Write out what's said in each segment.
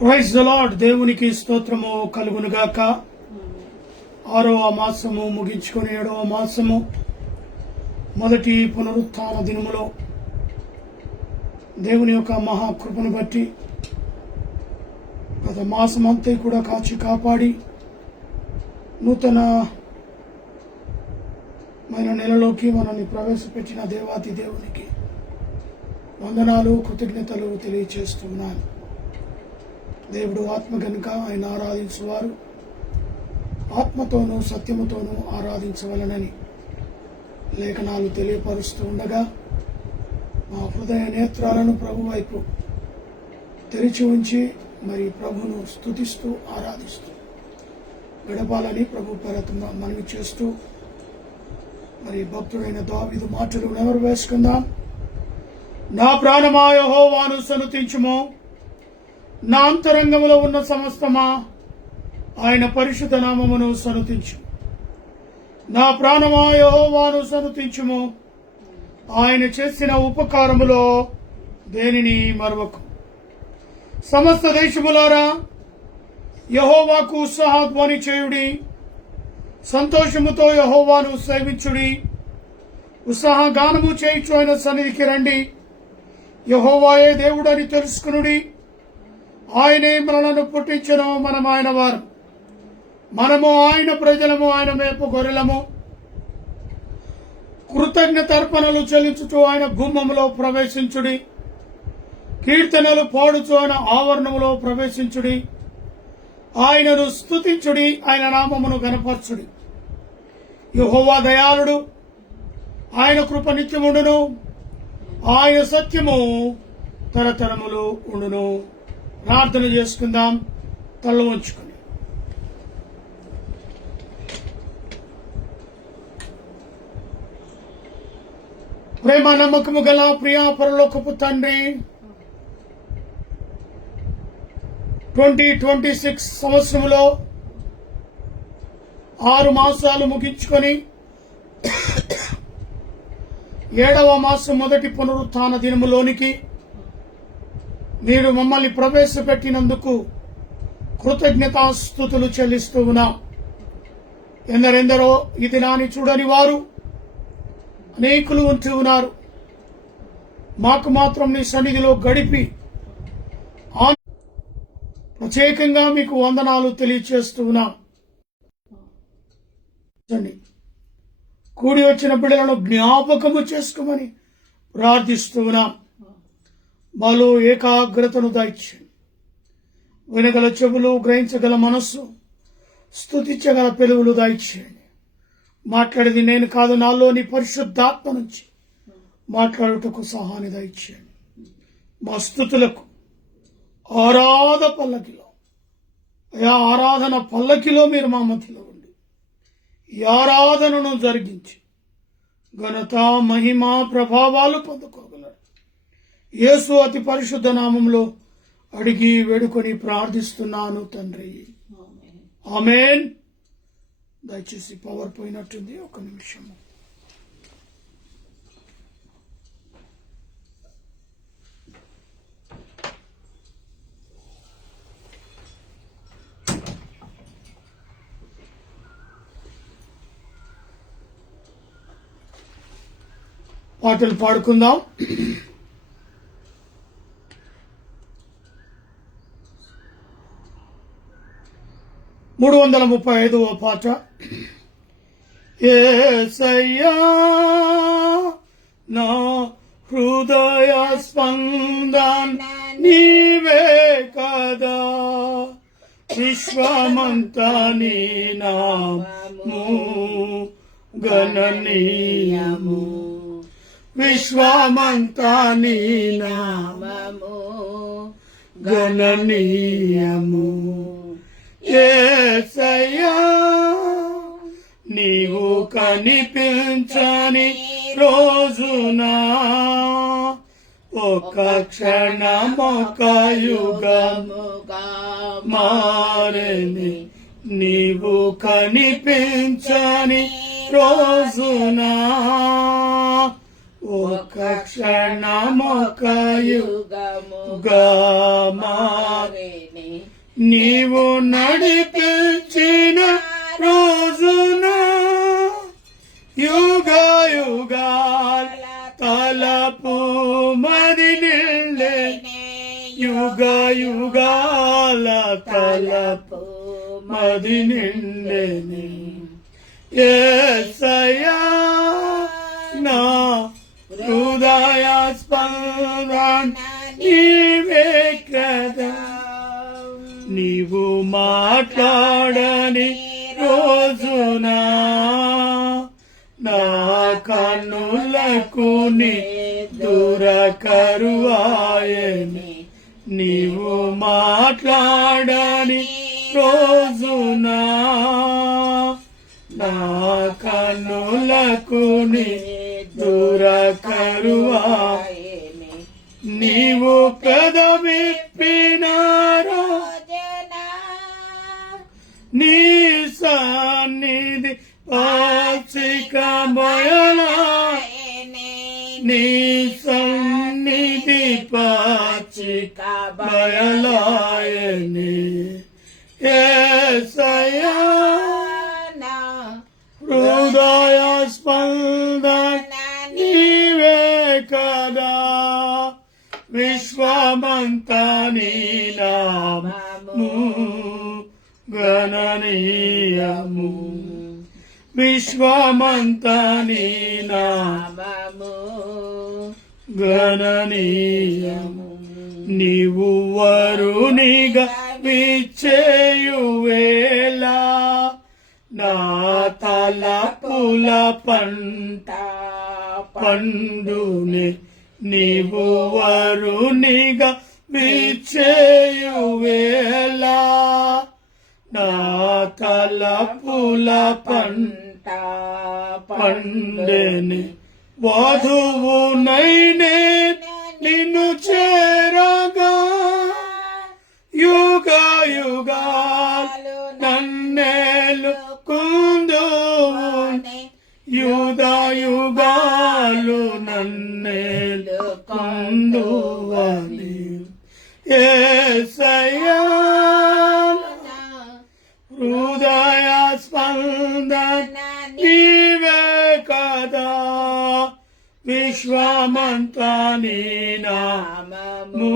Praise the lord. దేవునికి స్తోత్రము కలుగునుగాక. 6వ మాసము ముగించుకొని 7వ మాసము మొదటి పునరుత్థాన దినములో దేవుని యొక్క మహాకృపను బట్టి గత మాసమంతా కూడా కాచి కాపాడి నూతనమైన నెలలోకి మనల్ని ప్రవేశపెట్టిన దేవాతి దేవునికి వందనాలు, కృతజ్ఞతలు తెలియచేస్తున్నాను. దేవుడు ఆత్మ కనుక ఆయన ఆరాధించువారు ఆత్మతోనూ సత్యముతోనూ ఆరాధించవలనని లేఖనాలు తెలియపరుస్తూ ఉండగా మా హృదయ నేత్రాలను ప్రభు వైపు తెరిచి ఉంచి మరి ప్రభును స్తుతిస్తూ ఆరాధిస్తూ గడపాలని ప్రభు పేరట మనవి చేస్తూ మరి భక్తుడైన దావీదు మాటలు నెవరు వేసుకుందాం. నా ప్రాణమా యెహోవాను సన్నుతించుము, నా అంతరంగములో ఉన్న సమస్తమా ఆయన పరిశుద్ధ నామమును సన్నుతించు. నా ప్రాణమా యెహోవాను సన్నుతించుము, ఆయన చేసిన ఉపకారములో దేనిని మరువకు. సమస్త దేశములారా యెహోవాకు ఉత్సాహధ్వని చేయుడి, సంతోషముతో యెహోవాను సేవించుడి. ఉత్సాహగానము చేయుచు ఆయన సన్నిధికి రండి. యెహోవాయే దేవుడని తెలుసుకునుడి. ఆయనే మనలను పుట్టించెను, మనం ఆయన వారు, మనము ఆయన ప్రజలము, ఆయన మేపు గొర్రెలము. కృతజ్ఞత అర్పణలు చెల్లించుచు ఆయన గుమ్మములో ప్రవేశించుడి. కీర్తనలు పాడుచు ఆయన ఆవరణములో ప్రవేశించుడి. ఆయనను స్తుతించుడి, ఆయన నామమును గణపరచుడి. యెహోవా దయాళుడు, ఆయన కృప నిత్యముండును, ఆయన సత్యము తరతరములు ఉండును. ప్రార్థన చేసుకుందాం తల వంచుకొని. ప్రేమ నమ్మకము గల ప్రియా పరలోకపు తండ్రి, 2026 సంవత్సరంలో 6 మాసాలు ముగించుకొని 7వ మాసం మొదటి పునరుత్థాన దినములోనికి మీరు మమ్మల్ని ప్రవేశపెట్టినందుకు కృతజ్ఞతాస్తుతులు చెల్లిస్తూ ఉన్నాం. ఎందరెందరో ఈ దినాన్ని చూడని వారు అనేకులు ఉంటూ ఉన్నారు. మాకు మాత్రం నీ సన్నిధిలో గడిపి ప్రత్యేకంగా మీకు వందనాలు తెలియచేస్తూ ఉన్నాం. కూడి వచ్చిన బిడ్డలను జ్ఞాపకము చేసుకోమని ప్రార్థిస్తూ ఉన్నాం. మాలో ఏకాగ్రతను దాయిచ్చేయండి. వినగల చెవులు, గ్రహించగల మనస్సు, స్తుతించగల పెదవులు దాయిచ్చేయండి. మాట్లాడేది నేను కాదు, నాలోని పరిశుద్ధాత్మ నుంచి మాట్లాడుటకు సహాయాన్ని దాయిచ్చేయండి. మా స్తుతులకు ఆరాధన పల్లకిలో మీరు మా మధ్యలో ఉండి ఈ ఆరాధనను జరిగించి ఘనత, మహిమ, ప్రభావాలు పొందుకోగలరు. యేసు అతి పరిశుద్ధ నామంలో అడిగి వేడుకొని ప్రార్థిస్తున్నాను తండ్రి, ఆమేన్. దయచేసి పవర్ పోయినట్టుంది, ఒక నిమిషము. పాటలు పాడుకుందాం. 335వ పాట. యేసయ్యా నా హృదయ స్పందన నీవే కదా, విశ్వమంతా నీ నామము గణనీయము, విశ్వమంతా నీ నామము గణనీయము. యేసయ్యా నీవు కనిపించని రోజునా ఒక క్షణమొక యుగముగా మారని, నీవు కనిపించని రోజునా ఒక క్షణమొక యుగముగా మారెని. నీవు నడిపించిన రోజున యుగ యుగాల తలపు మది నిండే యుగ యుగాల తలపు మది నిండెని యేసయ్యా నా హృదయ స్పందన నీవే కదా నీవు మాట్లాడని రోజున నా కన్నులకు నీ దూరకరువాయని నీవు మాట్లాడని రోజున నా కన్నులకు నీ దూరకరువాయని నీవు పెదవిప్పినారో నీ సన్నిధి పాచిక బయలాయనే నీ సన్నిధి పాచిక బయలాయనే యేసయ్యా నా హృదయ స్పందన నీవే కదా విశ్వమంతా నీ నామము గణనీయము విశ్వమంతా నీ నామము గణనీయము నీవు వరునిగా విచ్చేయువేళ నా తలపుల పంట పండునే నీవు వరునిగా విచ్చేయువేళ నా తలపుల పంట పండెని వధువునైనే నిన్ను చేరగా యుగ యుగాలు నన్నేలు కుందువునే యుగ యుగాలు నన్నేలు కుందువని యేసయ్యా హృదయ స్పందన నీవే కదా విశ్వమంతా నీ నామము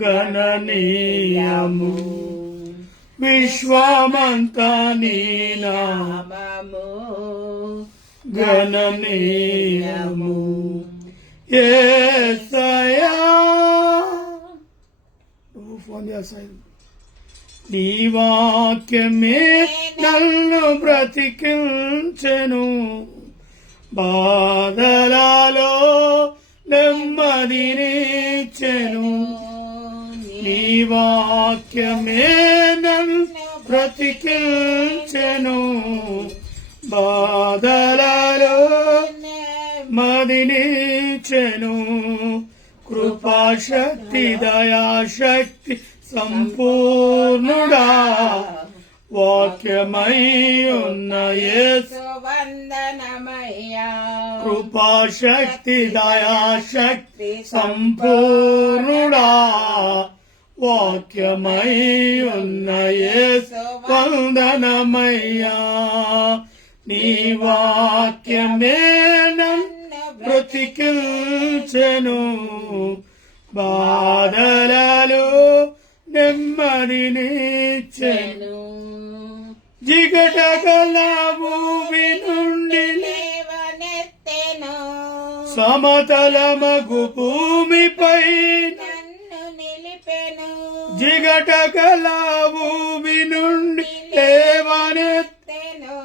గణనీయము విశ్వమంతా నీ నామము గణనీయము యేసయ్యా నువ్వు ఫోన్ చేస్తాయి నీ వాక్యమే నన్ను బ్రతికించెను బాధలలో నెమ్మదినిచ్చెను నీ వాక్యమే నన్ను బ్రతికించెను బాధలలో మదినిచ్చెను కృపాశక్తి దయాశక్తి సంపూర్ణుడా వాక్యమై ఉన్న యేసు వందనమయ్యా కృపాశక్తి దయాశక్తి సంపూర్ణుడా వాక్యమై ఉన్న యేసు వందనమయ్యా నీ వాక్యమే నన్ను బ్రతికించెను బాధలలో నెమ్మదినిచ్చెను జిగటగల భూమి నుండి లేవనెత్తెను సమతలమగు భూమిపై నన్ను నిలిపెను జిగటగల భూమి నుండి లేవనెత్తెను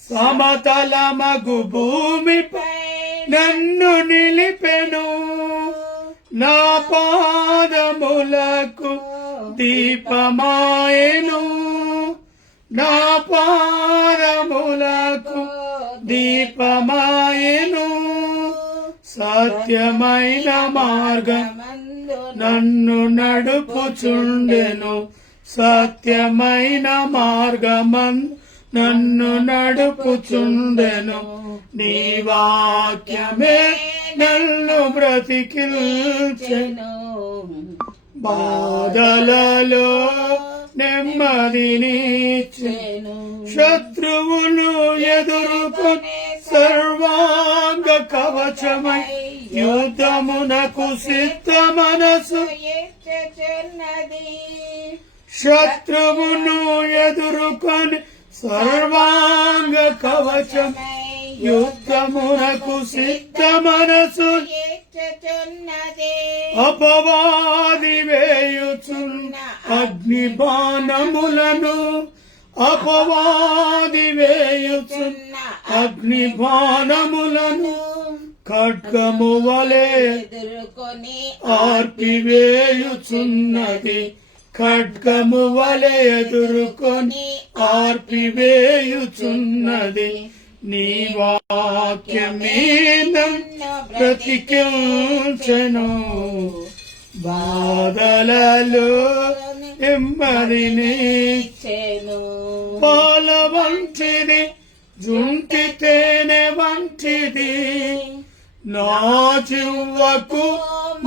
సమతలమగు భూమిపై నన్ను నిలిపెను నా పాదములకు దీపమాయెను నా పాదములకు దీపమాయెను సత్యమైన మార్గం నన్ను నడుపుచుండెను సత్యమైన మార్గమన్ నన్ను నడుపుచుండెను నీ వాక్యమే నన్ను బ్రతికిల్చెను బాధలలో నెమ్మదినిచ్చెను. శత్రువును ఎదుర్కొని సర్వాంగ కవచమై యుద్ధమునకు సిద్ధ మనసు శత్రువును ఎదుర్కొని సర్వాంగ కవచమై యుద్ధమునకు సిద్ధ మనసు అపవాది వేయుచున్న అగ్ని బాణములను అపవాది వేయుచున్న అగ్ని బాణములను ఖడ్గము వలె ఎదుర్కొని ఆర్పివేయుచున్నది. ఖడ్గము వలె ఎదుర్కొని ఆర్పివేయుచున్నది. నీ వాక్యమే నన్ను బ్రతికించెను. బాధలలో నెమ్మదినిచ్చెను. పాల వంటిది జుంటి తేనె వంటిది నా జివ్వకు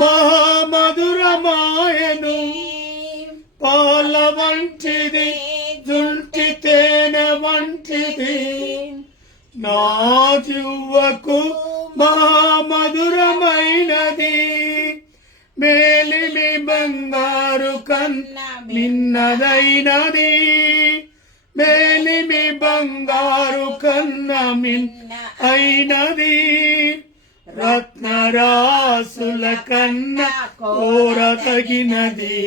మహామధురమాయను. పాల వంటిది జుంటి తేనె వంటిది నా జివ్వకు మహామధురమైనది. మేలిమి బంగారు కన్నా మిన్నదైనది. మేలిమి బంగారు కన్నా మిన్న అయినది. రత్నరాసుల కన్నా కోరతగినది.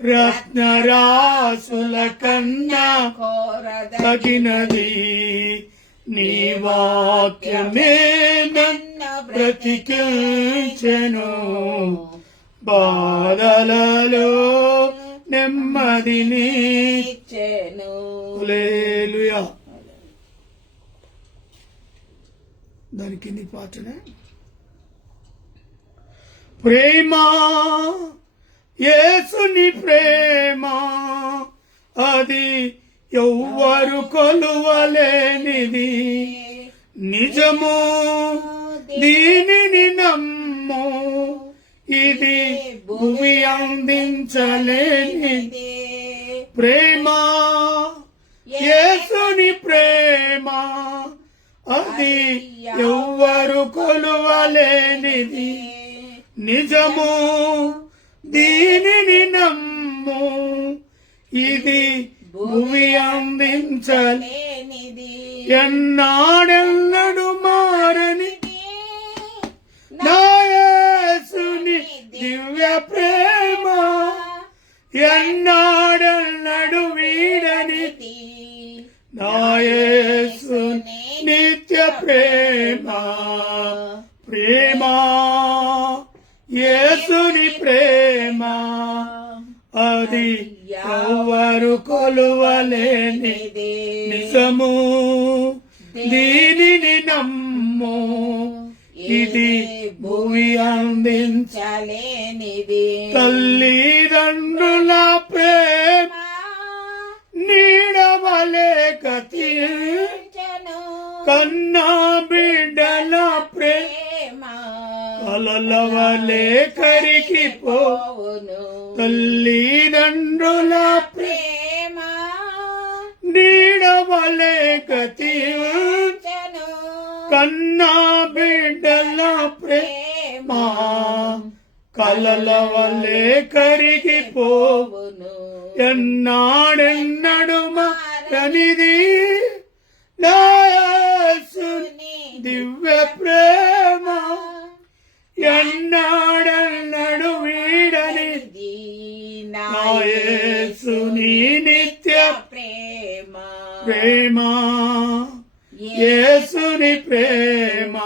రత్నరాసుల కన్నా కోరతగినది. నీ వాక్యమే నన్ను బ్రతికించెను. బాధలలో నెమ్మదినిచ్చెను. హల్లెలూయా. దానికి నీ పాటనే ప్రేమ, యేసుని ప్రేమ అది ఎవ్వరు కొలువలేనిది. నిజము దీనిని నమ్ము, ఇది భూమి అందించలేనిది. ప్రేమ, యేసుని ప్రేమ అది ఎవ్వరు కొలువలేనిది. నిజము దీనిని నమ్ము, ఇది భూమి అందించలేనిది. ఎన్నాడెన్నడు మారని నా యేసుని దివ్య ప్రేమ, ఎన్నాడెన్నడు వీడనిది నా యేసుని నిత్య ప్రేమ. ప్రేమ, యేసుని ప్రేమ అది ఎవ్వరు కొలువలేనిది. నిజము దీనిని నమ్ము, ఇది భూమి అందించలేనిది. తల్లిదండ్రుల ప్రేమ నీడవలే గతించెను. కన్నా బిడ్డల ప్రేమ కలల వలె కరిగిపోవును. తల్లిదండ్రుల ప్రేమ నీడవలే గతించెను. కన్నా బిడ్డల ప్రేమ కలల వలె కరిగిపోవును. ఎన్నాడెన్నడు మారనిది నా యేసుని దివ్య ప్రేమ, ఎన్నాడెన్నడు వీడనిది నా యేసుని నిత్య ప్రేమ. ప్రేమ, యేసుని ప్రేమ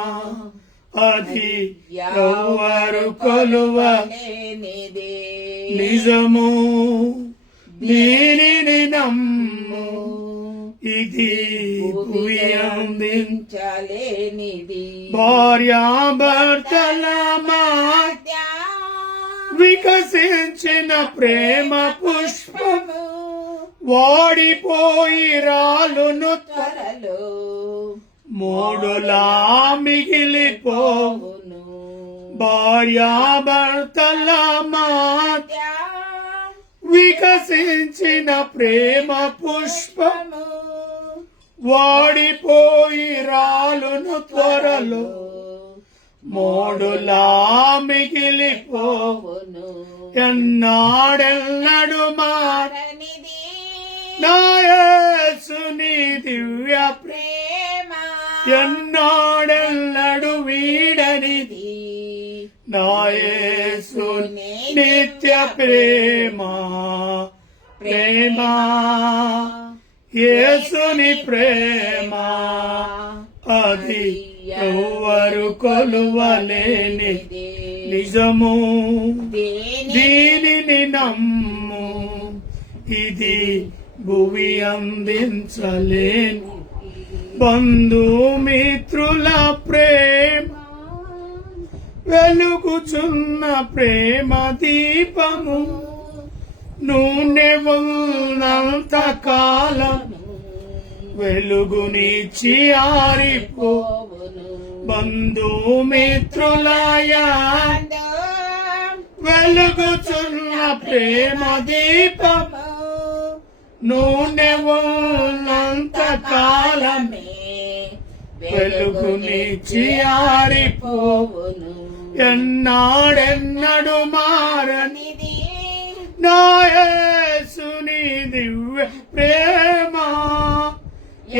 అది ఎవ్వరు కొలువలేనిది. నిజము దీనిని నమ్ము, ఇది భూమి అందించలేనిది. భార్యాభర్తల మధ్య వికసించిన ప్రేమ పుష్పము వాడిపోయి రాలును త్వరలో, మూడులా మిగిలిపోవును. భార్యాభర్తల మధ్య వికసించిన ప్రేమ పుష్పము వాడిపోయి రాలును త్వరలో మోడులా మిగిలిపోవును. ఎన్నాడెన్నడు మారనిది నా యేసుని దివ్య ప్రేమ, ఎన్నాడెన్నడు వీడనిది నా యేసుని నిత్య ప్రేమ. ప్రేమ యేసుని ప్రేమ అది ఎవ్వరు కొలువలేనిది, నిజము దీనిని నమ్ము, ఇది భువి అందించలేని బంధుమిత్రుల ప్రేమ, వెలుగుచున్న ప్రేమ దీపము, నూనె ఉన్నంత కాలము వెలుగునిచ్చి ఆరిపోవును. బంధుమిత్రులాయ వెలుగుచున్న ప్రేమ దీపము, నూనె ఉన్నంత కాలమే వెలుగునిచ్చి ఆరిపోవును. ఎన్నాడెన్నడు మారనిది నా యేసుని దివ్య ప్రేమ,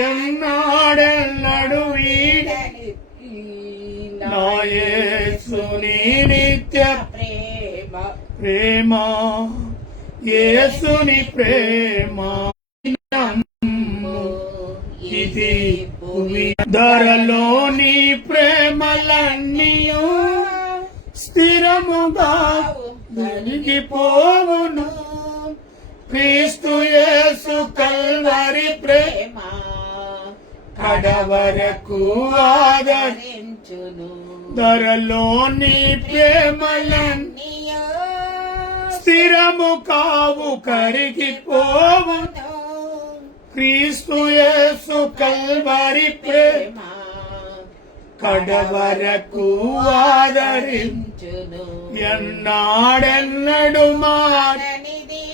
ఎన్నాడెన్నడు వీడనిది నా యేసుని నిత్య ప్రేమ. ప్రేమ యేసుని ప్రేమ ఇది భూమి ధరలోని ప్రేమలన్నీయు స్థిరముగా నలిగిపోవును. క్రీస్తు యేసు కల్వరి ప్రేమ కడవరకు ఆదరించును. ధరలోని ప్రేమలన్నీయు స్థిరము కావు కరిగిపోవును. క్రీస్తు యేసు కల్వరి ప్రేమ కడవరకు ఆదరించును. ఎన్నాడెన్నడు మారనిది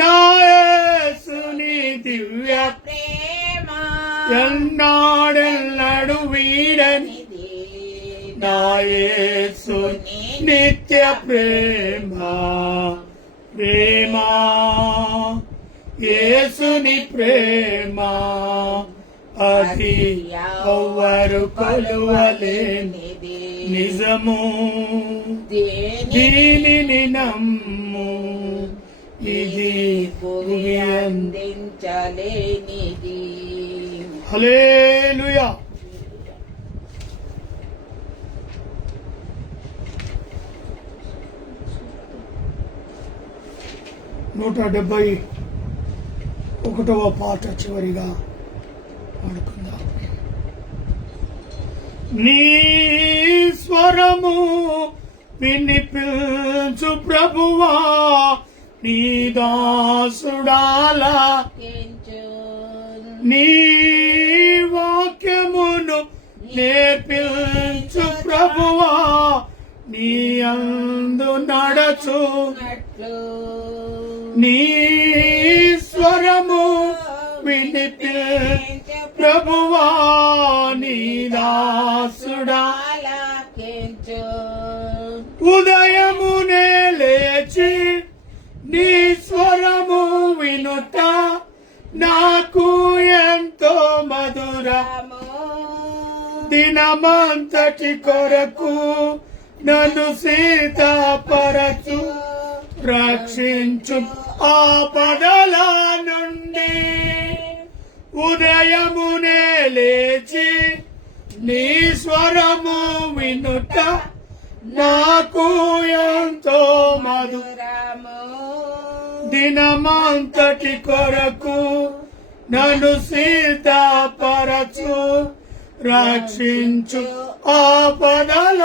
నా యేసుని దివ్య ప్రేమ, ఎన్నాడెన్నడు వీడనిది నా యేసుని నిత్య ప్రేమ. ప్రేమ యేసుని ప్రేమ అది ఎవ్వరు కొలువలేనిది, నిజము దీనిని నమ్ము, ఇది భూమి అందించలేనిది. హల్లెలూయా. నూట 71వ పాట చివరిగా పాడుకుందాం. నీ స్వరము వినిపించు ప్రభువా, నీ దాసుడాలా నీ వాక్యమును నేర్పించు ప్రభువా, నీ అందు నడచునట్లు నీ స్వరము వినిపించు ప్రభువా, నీ దాసుడాలకించు. ఉదయమునే లేచి నీ స్వరము వినుట నాకు ఎంతో మధురము. దినమంతటి కొరకు నన్ను సీతాపరచు, రక్షించు ఆపదల నుండి. ఉదయమునే లేచి నీ స్వరము వినుట నాకు ఎంతో మధురము. దినమంతటి కొరకు నన్ను సీతాపరచు, రక్షించు ఆపదల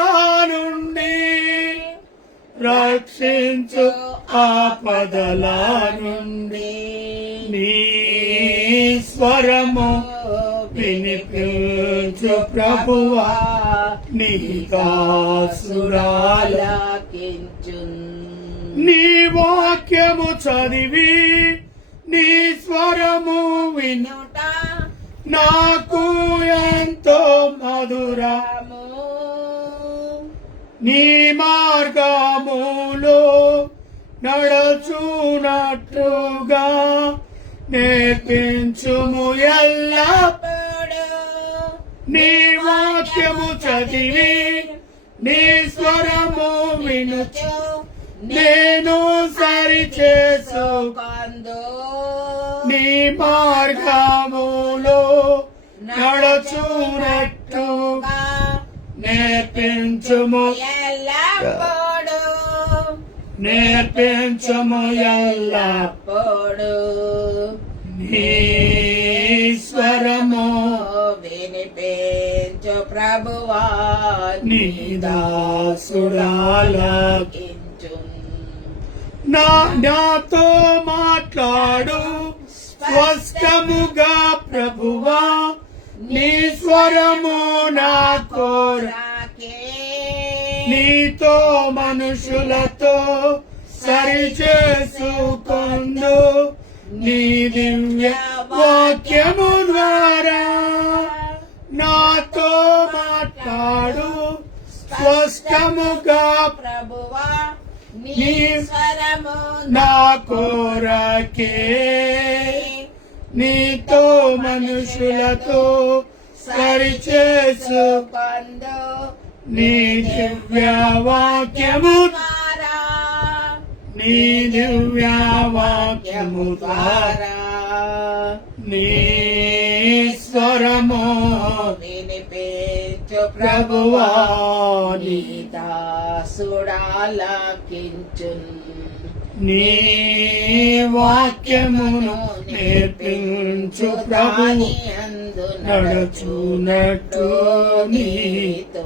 నుండి. రక్షించు ఆపదల నుండి. నీ స్వరము వినిపించు ప్రభువా, నీ దాసురాలకించున్. నీ వాక్యము చదివి నీ స్వరము వినుట నాకు ఎంతో మధురము. నీ మార్గములో నడచునట్లుగా నేర్పించుము ఎల్లప్పుడూ. నీ వాక్యము చదివి నీ స్వరము వినుచు నేను సరి చేసుకొందు. నీ మార్గములో నడచునట్లుగా నేర్పించుము ఎల్లప్పుడూ. నేర్పించుము ఎల్లప్పుడూ. నీ స్వరము వినిపించు ప్రభువా నీ దాసురాలకించున్. నాతో మాట్లాడు స్పష్టముగా ప్రభువా నీ స్వరము నా కోరాకే. నీతో మనుషులతో సరి చేసుకొందు నీ దివ్య వాక్యము ద్వారా. నాతో మాట్లాడు స్పష్టముగా ప్రభువా నీ స్వరము నా కోరకే. నీతో మనుషులతో సరి చేసుకొందు నీ దివ్య వాక్యము ద్వారా. నీ దివ్య వాక్యము ద్వారా నీ స్వరము వినిపించు ప్రభువా నీ దాసురాలకించున్. నీ వాక్యమును నేర్పించు ప్రభువు నడుచునట్టు నీతో.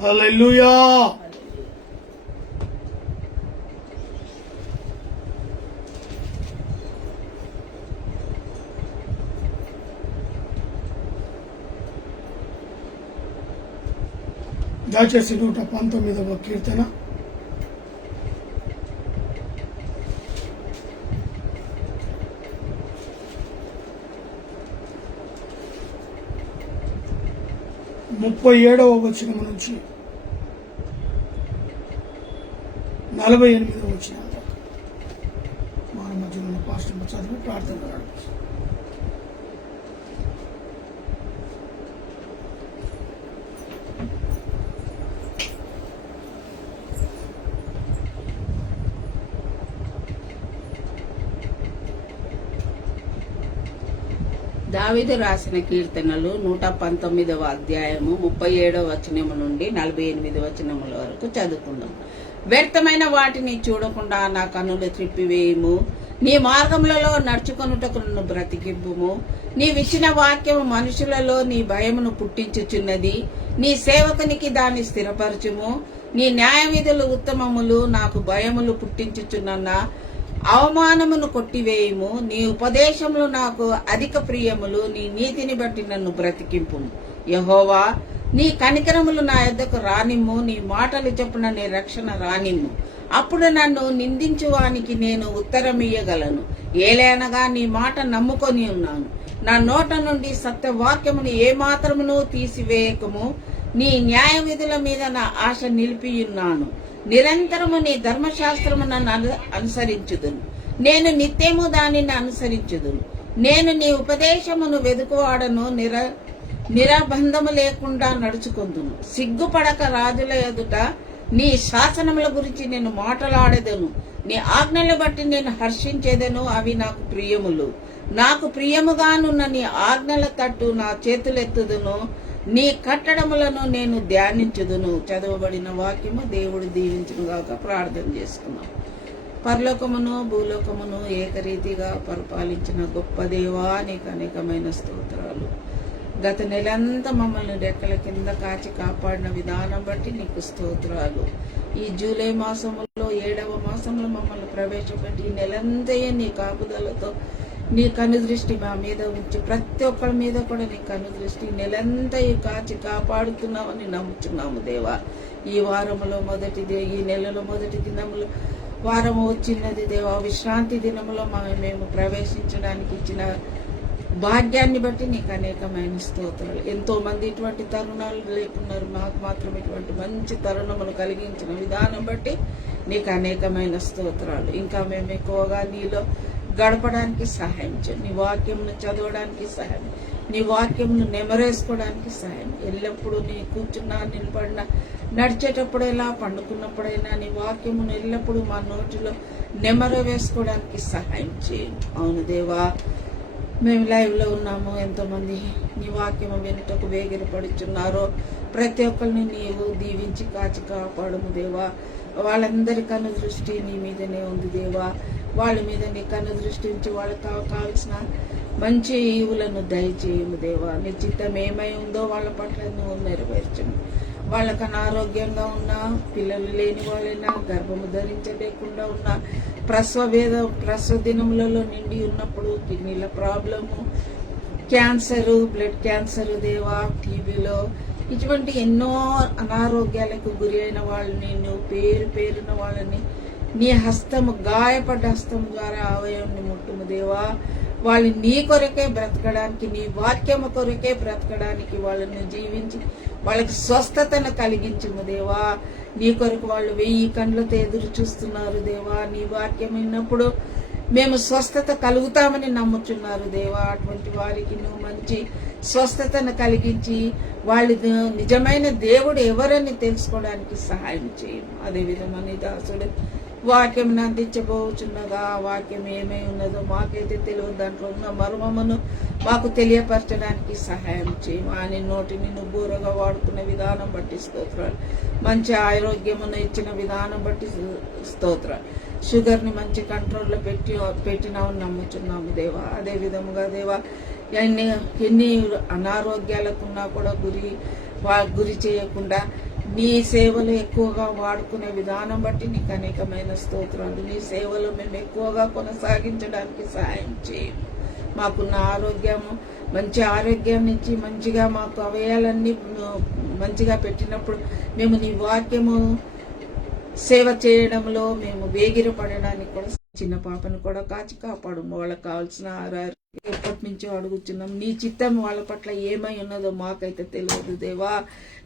హల్లెలూయా. దయచేసి 119వ కీర్తన ముప్పై 37వ వచనం నుంచి 48వ వచనం దాకా మన మధ్యలో పాస్టర్ చదివి ప్రార్థన నడిపిస్తాం. దావీదు రాసిన కీర్తనలు 119వ అధ్యాయము 37వ వచనము నుండి 48వ వచనముల వరకు చదువుకుందాం. వ్యర్థమైన వాటిని చూడకుండా నా కన్నులు త్రిప్పివేయుము. నీ మార్గములలో నడుచుకొనుటకు నన్ను బ్రతికింపుము. నీవిచ్చిన వాక్యము మనుషులలో నీ భయమును పుట్టించుచున్నది. నీ సేవకునికి దాన్ని స్థిరపరచుము. నీ న్యాయ విధులు ఉత్తమములు, నాకు భయములు పుట్టించుచున్న అవమానమును కొట్టివేయుము. నీ ఉపదేశములు నాకు అధిక ప్రియములు. నీ నీతిని బట్టి నన్ను బ్రతికింపుము. యెహోవా, నీ కనికరములు నా యొద్దకు రానిమ్ము. నీ మాటలు చొప్పున నీ రక్షణ రానిమ్ము. అప్పుడు నన్ను నిందించువానికి నేను ఉత్తరమియ్యగలను. ఏలైనగా నీ మాట నమ్ముకొని ఉన్నాను. నా నోట నుండి సత్యవాక్యమును ఏమాత్రమును తీసివేయకము. నీ న్యాయ విధుల మీద నా ఆశ నిలిపియున్నాను. నిరంతరము నీ ధర్మశాస్త్రము నన్ను అనుసరించుదును. నేను నిత్యము దానిని అనుసరించుదును. నేను నీ ఉపదేశమును వెదుకువాడను. నిరబంధము లేకుండా నడుచుకుందును. సిగ్గుపడక రాజుల ఎదుట నీ శాసనముల గురించి నేను మాటలాడేదను. నీ ఆజ్ఞలు బట్టి నేను హర్షించేదను. అవి నాకు ప్రియములు. నాకు ప్రియముగానున్న నీ ఆజ్ఞల తట్టు నా చేతులెత్తుదును. నీ కట్టడములను నేను ధ్యానించుదును. చదవబడిన వాక్యము దేవుడు దీవించునుగాక. ప్రార్థన చేసుకున్నాం. పరలోకమును భూలోకమును ఏకరీతిగా పరిపాలించిన గొప్ప దేవా, నీకు అనేకమైన స్తోత్రాలు. గత నెలంతా మమ్మల్ని రెక్కల కింద కాచి కాపాడిన విధానం బట్టి నీకు స్తోత్రాలు. ఈ జూలై మాసంలో 7వ మాసంలో మమ్మల్ని ప్రవేశపెట్టి ఈ నెలంతయే నీ కాపుదలతో నీ కనుదృష్టి మా మీద ఉంచి ప్రతి ఒక్కరి మీద కూడా నీ కనుదృష్టి నెలంతా కాచి కాపాడుతున్నామని నమ్ముతున్నాము దేవా. ఈ వారములో ఈ నెలలో మొదటి దినములు వారం వచ్చినది దేవా. విశ్రాంతి దినములో మేము ప్రవేశించడానికి ఇచ్చిన భాగ్యాన్ని బట్టి నీకు అనేకమైన స్తోత్రాలు. ఎంతో మంది ఇటువంటి తరుణాలు లేకున్నారు, మాకు మాత్రం ఇటువంటి మంచి తరుణములు కలిగించిన విధానం బట్టి నీకు అనేకమైన స్తోత్రాలు. ఇంకా మేము ఎక్కువగా నీలో గడపడానికి సహాయం చేయండి. నీ వాక్యంను చదవడానికి సహాయం, నీ వాక్యంను నెమరేసుకోవడానికి సహాయం. ఎల్లప్పుడూ నీ కూర్చున్నా నిలబడినా నడిచేటప్పుడైనా పండుకున్నప్పుడైనా నీ వాక్యమును ఎల్లప్పుడూ మా నోటిలో నెమరు వేసుకోవడానికి సహాయం చేయండి. అవును దేవా, మేము లైవ్లో ఉన్నాము, ఎంతోమంది నీ వాక్యము వినుటకు వేగిరపడుచున్నారో ప్రతి ఒక్కరిని నీవు దీవించి కాచి కాపాడము దేవా. వాళ్ళందరి కన్ను దృష్టి నీ మీదనే ఉంది దేవా. వాళ్ళ మీద నీ కన్ను దృష్టి ఉంచి వాళ్ళకి కావాల్సిన మంచి ఈవులను దయచేయము దేవా. నీ చిత్తం ఏమై ఉందో వాళ్ళ పట్ల నువ్వు నెరవేర్చము. వాళ్ళకు అనారోగ్యంగా ఉన్నా, పిల్లలు లేని వాళ్ళైనా, గర్భము ధరించలేకుండా ఉన్నా, ప్రసవ దినములలో నిండి ఉన్నప్పుడు కిడ్నీల ప్రాబ్లము, క్యాన్సరు, బ్లడ్ క్యాన్సరు దేవా, టీబీలో ఇటువంటి ఎన్నో అనారోగ్యాలకు గురి అయిన వాళ్ళని నువ్వు పేరున వాళ్ళని నీ హస్తము, గాయపడ్డ హస్తం ద్వారా అవయవాన్ని ముట్టుము దేవా. వాళ్ళు నీ కొరకే బ్రతకడానికి, నీ వాక్యము కొరకే బ్రతకడానికి వాళ్ళని జీవించి వాళ్ళకి స్వస్థతను కలిగించుము దేవా. నీ కొరకు వాళ్ళు 1000 కండ్లతో ఎదురు చూస్తున్నారు దేవా. నీ వాక్యం విన్నప్పుడు మేము స్వస్థత కలుగుతామని నమ్ముతున్నారు దేవా. అటువంటి వారికి నువ్వు మంచి స్వస్థతను కలిగించి వాళ్ళు నిజమైన దేవుడు ఎవరని తెలుసుకోవడానికి సహాయం చేయము. అదేవిధంగా నీ దాసుడు వాక్యం అందించబోచున్నగా ఆ వాక్యం ఏమై ఉన్నదో మాకైతే తెలియదు, దాంట్లో ఉన్న మర్మమును మాకు తెలియపరచడానికి సహాయం చేయము. ఆయన నోటిని నువ్వు బూరగా వాడుకున్న విధానం బట్టి స్తోత్రాలు. మంచి ఆరోగ్యమును ఇచ్చిన విధానం బట్టి స్తోత్రాలు. షుగర్ని మంచి కంట్రోల్లో పెట్టినావు నమ్ముచున్నాము దేవా. అదే విధముగా దేవా, ఎన్ని అనారోగ్యాలకున్నా కూడా గురి చేయకుండా నీ సేవలు ఎక్కువగా వాడుకునే విధానం బట్టి నీకు అనేకమైన స్తోత్రాలు. నీ సేవలు మేము ఎక్కువగా కొనసాగించడానికి సహాయం చేయము. మాకున్న ఆరోగ్యము, మంచి ఆరోగ్యాన్ని ఇచ్చి మంచిగా మాకు అవయాలన్నీ మంచిగా పెట్టినప్పుడు మేము నీ వాక్యము సేవ చేయడంలో మేము వేగిరపడడానికి కూడా చిన్న పాపను కూడా కాచి కాపాడు. వాళ్ళకి కావాల్సిన ఆహారం ఎప్పటి నుంచో అడుగుతున్నాం. నీ చిత్తం వాళ్ళ పట్ల ఏమై ఉన్నదో మాకైతే తెలియదు దేవా.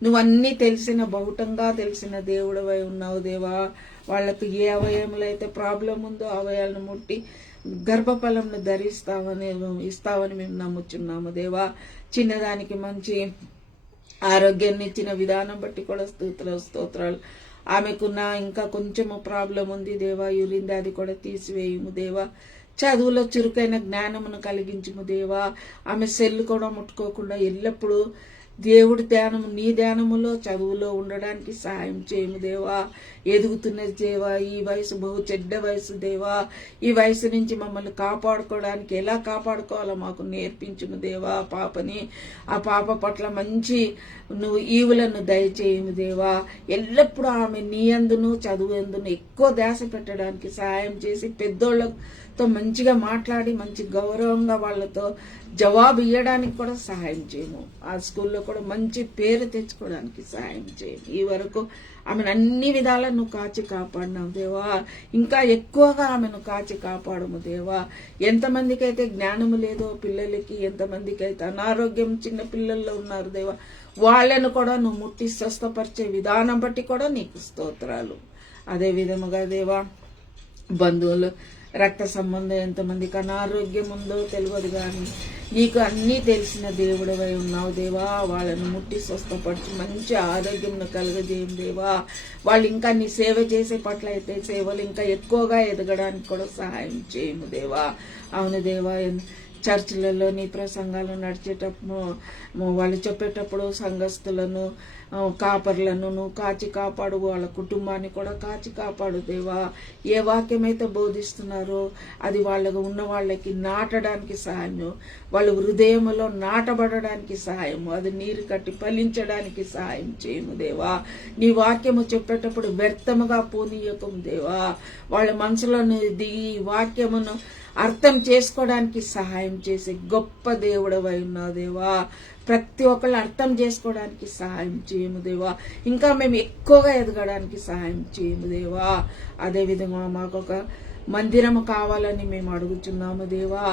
నువ్వన్నీ బహుటంగా తెలిసిన దేవుడవై ఉన్నావు దేవా. వాళ్ళకి ఏ అవయములు అయితే ప్రాబ్లం ఉందో అవయాలను ముట్టి గర్భఫలంను ఇస్తావని మేము నమ్ముచున్నాము దేవా. చిన్నదానికి మంచి ఆరోగ్యాన్ని ఇచ్చిన విధానం బట్టి కూడా స్తోత్రాలు. ఆమెకున్న ఇంకా కొంచెము ప్రాబ్లం ఉంది దేవా, యూరిన్ అది కూడా తీసివేయము దేవా. చదువులో చురుకైన జ్ఞానమును కలిగించుము దేవా. ఆమె సెల్ కూడా ముట్టుకోకుండా ఎల్లప్పుడూ దేవుడి ధ్యానము, నీ ధ్యానములో చదువులో ఉండడానికి సహాయం చేయము దేవా. ఎదుగుతున్నది దేవా. ఈ వయసు బహు చెడ్డ వయసు దేవా. ఈ వయసు నుంచి మమ్మల్ని కాపాడుకోవడానికి ఎలా కాపాడుకోవాలో మాకు నేర్పించుము దేవా. పాపని, ఆ పాప పట్ల మంచి నువ్వు ఈవులను దయచేయము దేవా. ఎల్లప్పుడూ ఆమె నీ అందును చదువు అందును ఎక్కువ ధ్యాస పెట్టడానికి సహాయం చేసి పెద్దోళ్ళతో మంచిగా మాట్లాడి మంచి గౌరవంగా వాళ్ళతో జవాబు ఇవ్వడానికి కూడా సహాయం చేయము. ఆ స్కూల్లో కూడా మంచి పేరు తెచ్చుకోవడానికి సహాయం చేయము. ఈ వరకు ఆమెను అన్ని విధాలా నువ్వు కాచి కాపాడినావు దేవా. ఇంకా ఎక్కువగా ఆమెను కాచి కాపాడము దేవా. ఎంతమందికి అయితే జ్ఞానము లేదో పిల్లలకి, ఎంతమందికి అయితే అనారోగ్యం చిన్న పిల్లల్లో ఉన్నారు దేవా, వాళ్ళను కూడా నువ్వు ముట్టి స్వస్థపరిచే విధానం బట్టి కూడా నీకు స్తోత్రాలు. అదే విధముగా దేవా, బంధువులు, రక్త సంబంధం ఎంతమందికి అనారోగ్యం ఉందో తెలియదు కానీ నీకు అన్నీ తెలిసిన దేవుడవై ఉన్నావు దేవా. వాళ్ళను ముట్టి స్వస్థపరిచి మంచి ఆరోగ్యం కలుగజేయం దేవా. వాళ్ళు ఇంకా నీ సేవ చేసే పట్ల అయితే సేవలు ఇంకా ఎక్కువగా ఎదగడానికి కూడా సహాయం చేయము దేవా. అవును దేవా, చర్చిలలో నీ ప్రసంగాలు నడిచేటప్పుడు వాళ్ళు చెప్పేటప్పుడు సంఘస్థులను కాపర్లను నువ్వు కాచి కాపాడు, వాళ్ళ కుటుంబాన్ని కూడా కాచి కాపాడు దేవా. ఏ వాక్యమైతే బోధిస్తున్నారో అది వాళ్ళకు ఉన్న వాళ్ళకి నాటడానికి సహాయం, వాళ్ళ హృదయంలో నాటబడడానికి సహాయము, అది నీరు కట్టి ఫలించడానికి సహాయం చేయము దేవా. నీ వాక్యము చెప్పేటప్పుడు వ్యర్థముగా పోనీయకము దేవా. వాళ్ళ మనసులో దిగి వాక్యమును అర్థం చేసుకోవడానికి సహాయం చేసే గొప్ప దేవుడవై ఉన్నావు దేవా. ప్రతి ఒక్కళ్ళు అర్థం చేసుకోవడానికి సహాయం చేయము దేవా. ఇంకా మేము ఎక్కువగా ఎదగడానికి సహాయం చేయము దేవా. అదేవిధంగా మాకొక మందిరము కావాలని మేము అడుగుచున్నాము దేవా.